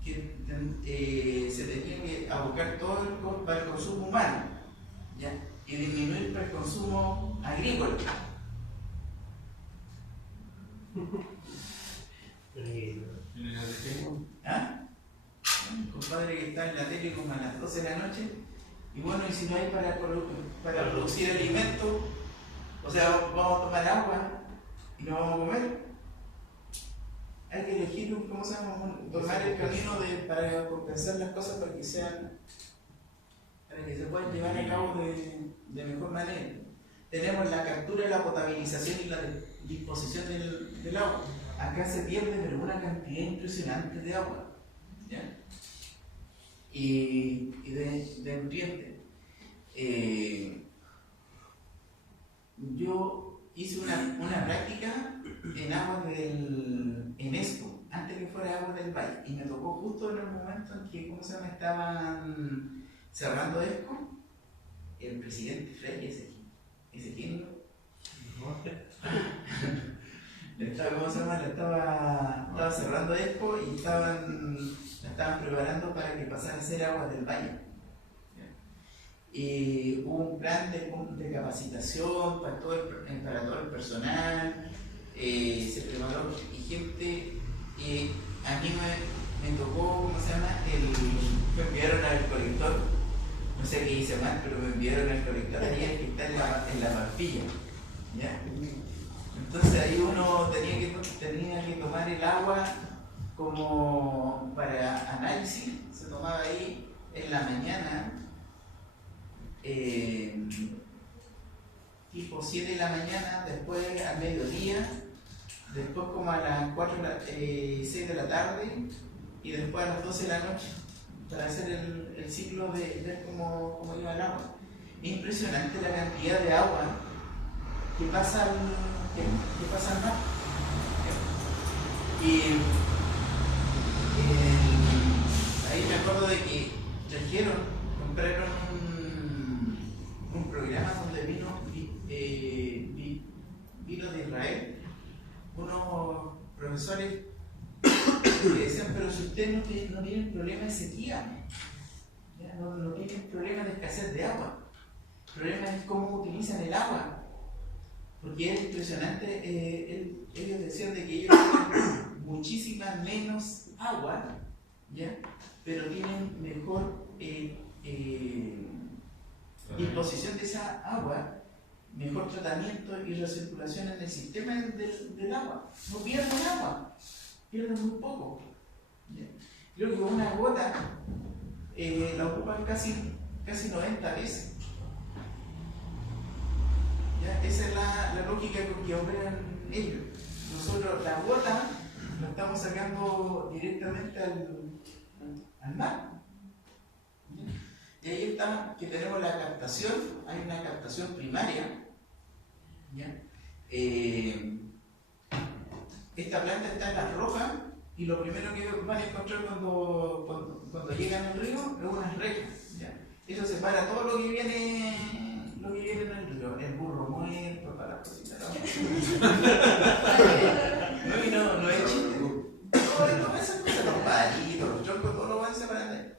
que se tenía que abocar todo para el consumo humano, ¿ya? Y disminuir para el consumo agrícola. ¿Ah? Un compadre que está en la tele como a las 12 de la noche, y bueno, y si no hay para producir alimentos, o sea, vamos a tomar agua y no vamos a comer, hay que elegir, ¿cómo se llama?, tomar el camino para compensar las cosas para que se puedan llevar a cabo de mejor manera. Tenemos la captura, la potabilización y la disposición del agua. Acá se pierde pero una cantidad impresionante de agua, ¿ya? Y de nutrientes. Yo hice una práctica en agua en ESCO, antes que fuera agua del valle, y me tocó justo en el momento en que, ¿cómo se llama?, estaban cerrando ESCO, el presidente Frey, ese genio, ¿cómo se llama? Estaba cerrando Expo y la estaban preparando para que pasara a ser agua del valle. Y hubo un plan de capacitación para todo el personal, se preparó y gente, a mí me tocó, ¿cómo se llama? Me enviaron al colector, no sé qué hice mal, pero me enviaron al colector ahí que está en la Pampilla, ¿ya? Entonces ahí uno tenía que tomar el agua como para análisis, se tomaba ahí en la mañana, tipo 7 de la mañana, después al mediodía, después como a las 6 de la tarde y después a las 12 de la noche, para hacer el ciclo de ver cómo iba el agua. Es impresionante la cantidad de agua que pasa al mar. Y ahí me acuerdo de que compraron un programa donde vino de Israel unos profesores que decían, pero si ustedes no tienen problema de sequía, no tienen problema de escasez de agua, el problema es cómo utilizan el agua, porque es impresionante, ellos decían de que ellos tienen muchísima menos agua, ¿ya? Pero tienen mejor disposición de esa agua, mejor tratamiento y recirculación en el sistema del agua. No pierden agua, pierden muy poco. ¿Ya? Creo que una gota la ocupan casi 90 veces. ¿Ya? Esa es la lógica con que operan ellos. Nosotros la gota la estamos sacando directamente al mar. Y ahí está que tenemos la captación, hay una captación primaria. ¿Ya? Esta planta está en las rocas y lo primero que van a encontrar cuando llegan al río es unas rejas. ¿Ya? Eso separa todo lo que viene en el río, el burro muerto, para las cositas. No es chiste. Todas esas cosas, los palitos, los troncos, todo lo van separando.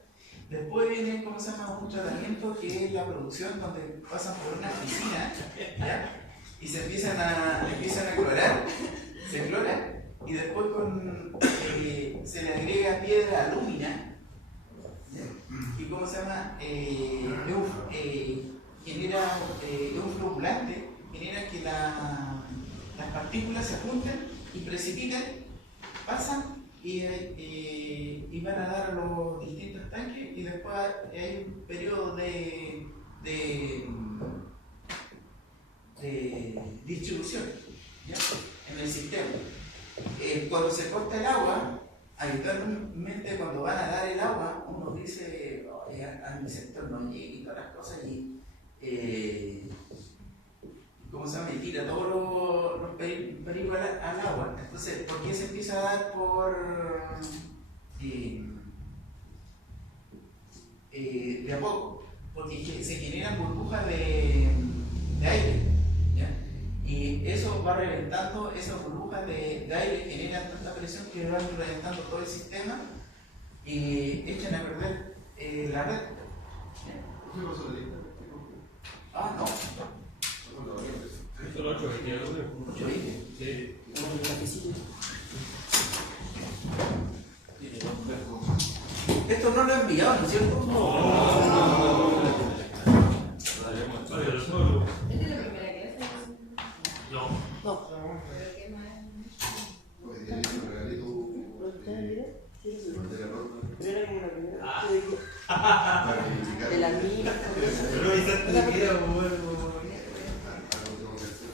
Después viene, ¿cómo se llama? Un tratamiento que es la producción, donde pasan por una piscina, ¿ya? Y se empiezan a clorar, se clora, y después se le agrega piedra alúmina, ¿ya? Y ¿cómo se llama? Genera un flocculante, genera que las partículas se junten y precipitan, pasan y van a dar a los distintos tanques y después hay un periodo de distribución, ¿ya? En el sistema. Cuando se corta el agua, habitualmente cuando van a dar el agua, uno dice, a mi sector no llegue y todas las cosas y ¿cómo se llama? Y tira todos los perigos al agua. Entonces, ¿por qué se empieza a dar de a poco? Porque se generan burbujas de aire, ¿ya? Y eso va reventando, esas burbujas de aire generan tanta presión que van reventando todo el sistema y echan a perder la red. ¿Qué pasó de ahí? Ah, no. Esto lo 8 que tiene, ¿no? 8 Sí. Esto no lo he enviado, ¿no es cierto? No. Vale, los nuevos. ¿Es de la primera clase? No. ¿Pero qué más? Hoy día hice un regalito. Pero era como la primera Para reivindicar. de la mina. Pero ahí está el video, bueno. Algo tengo que hacer.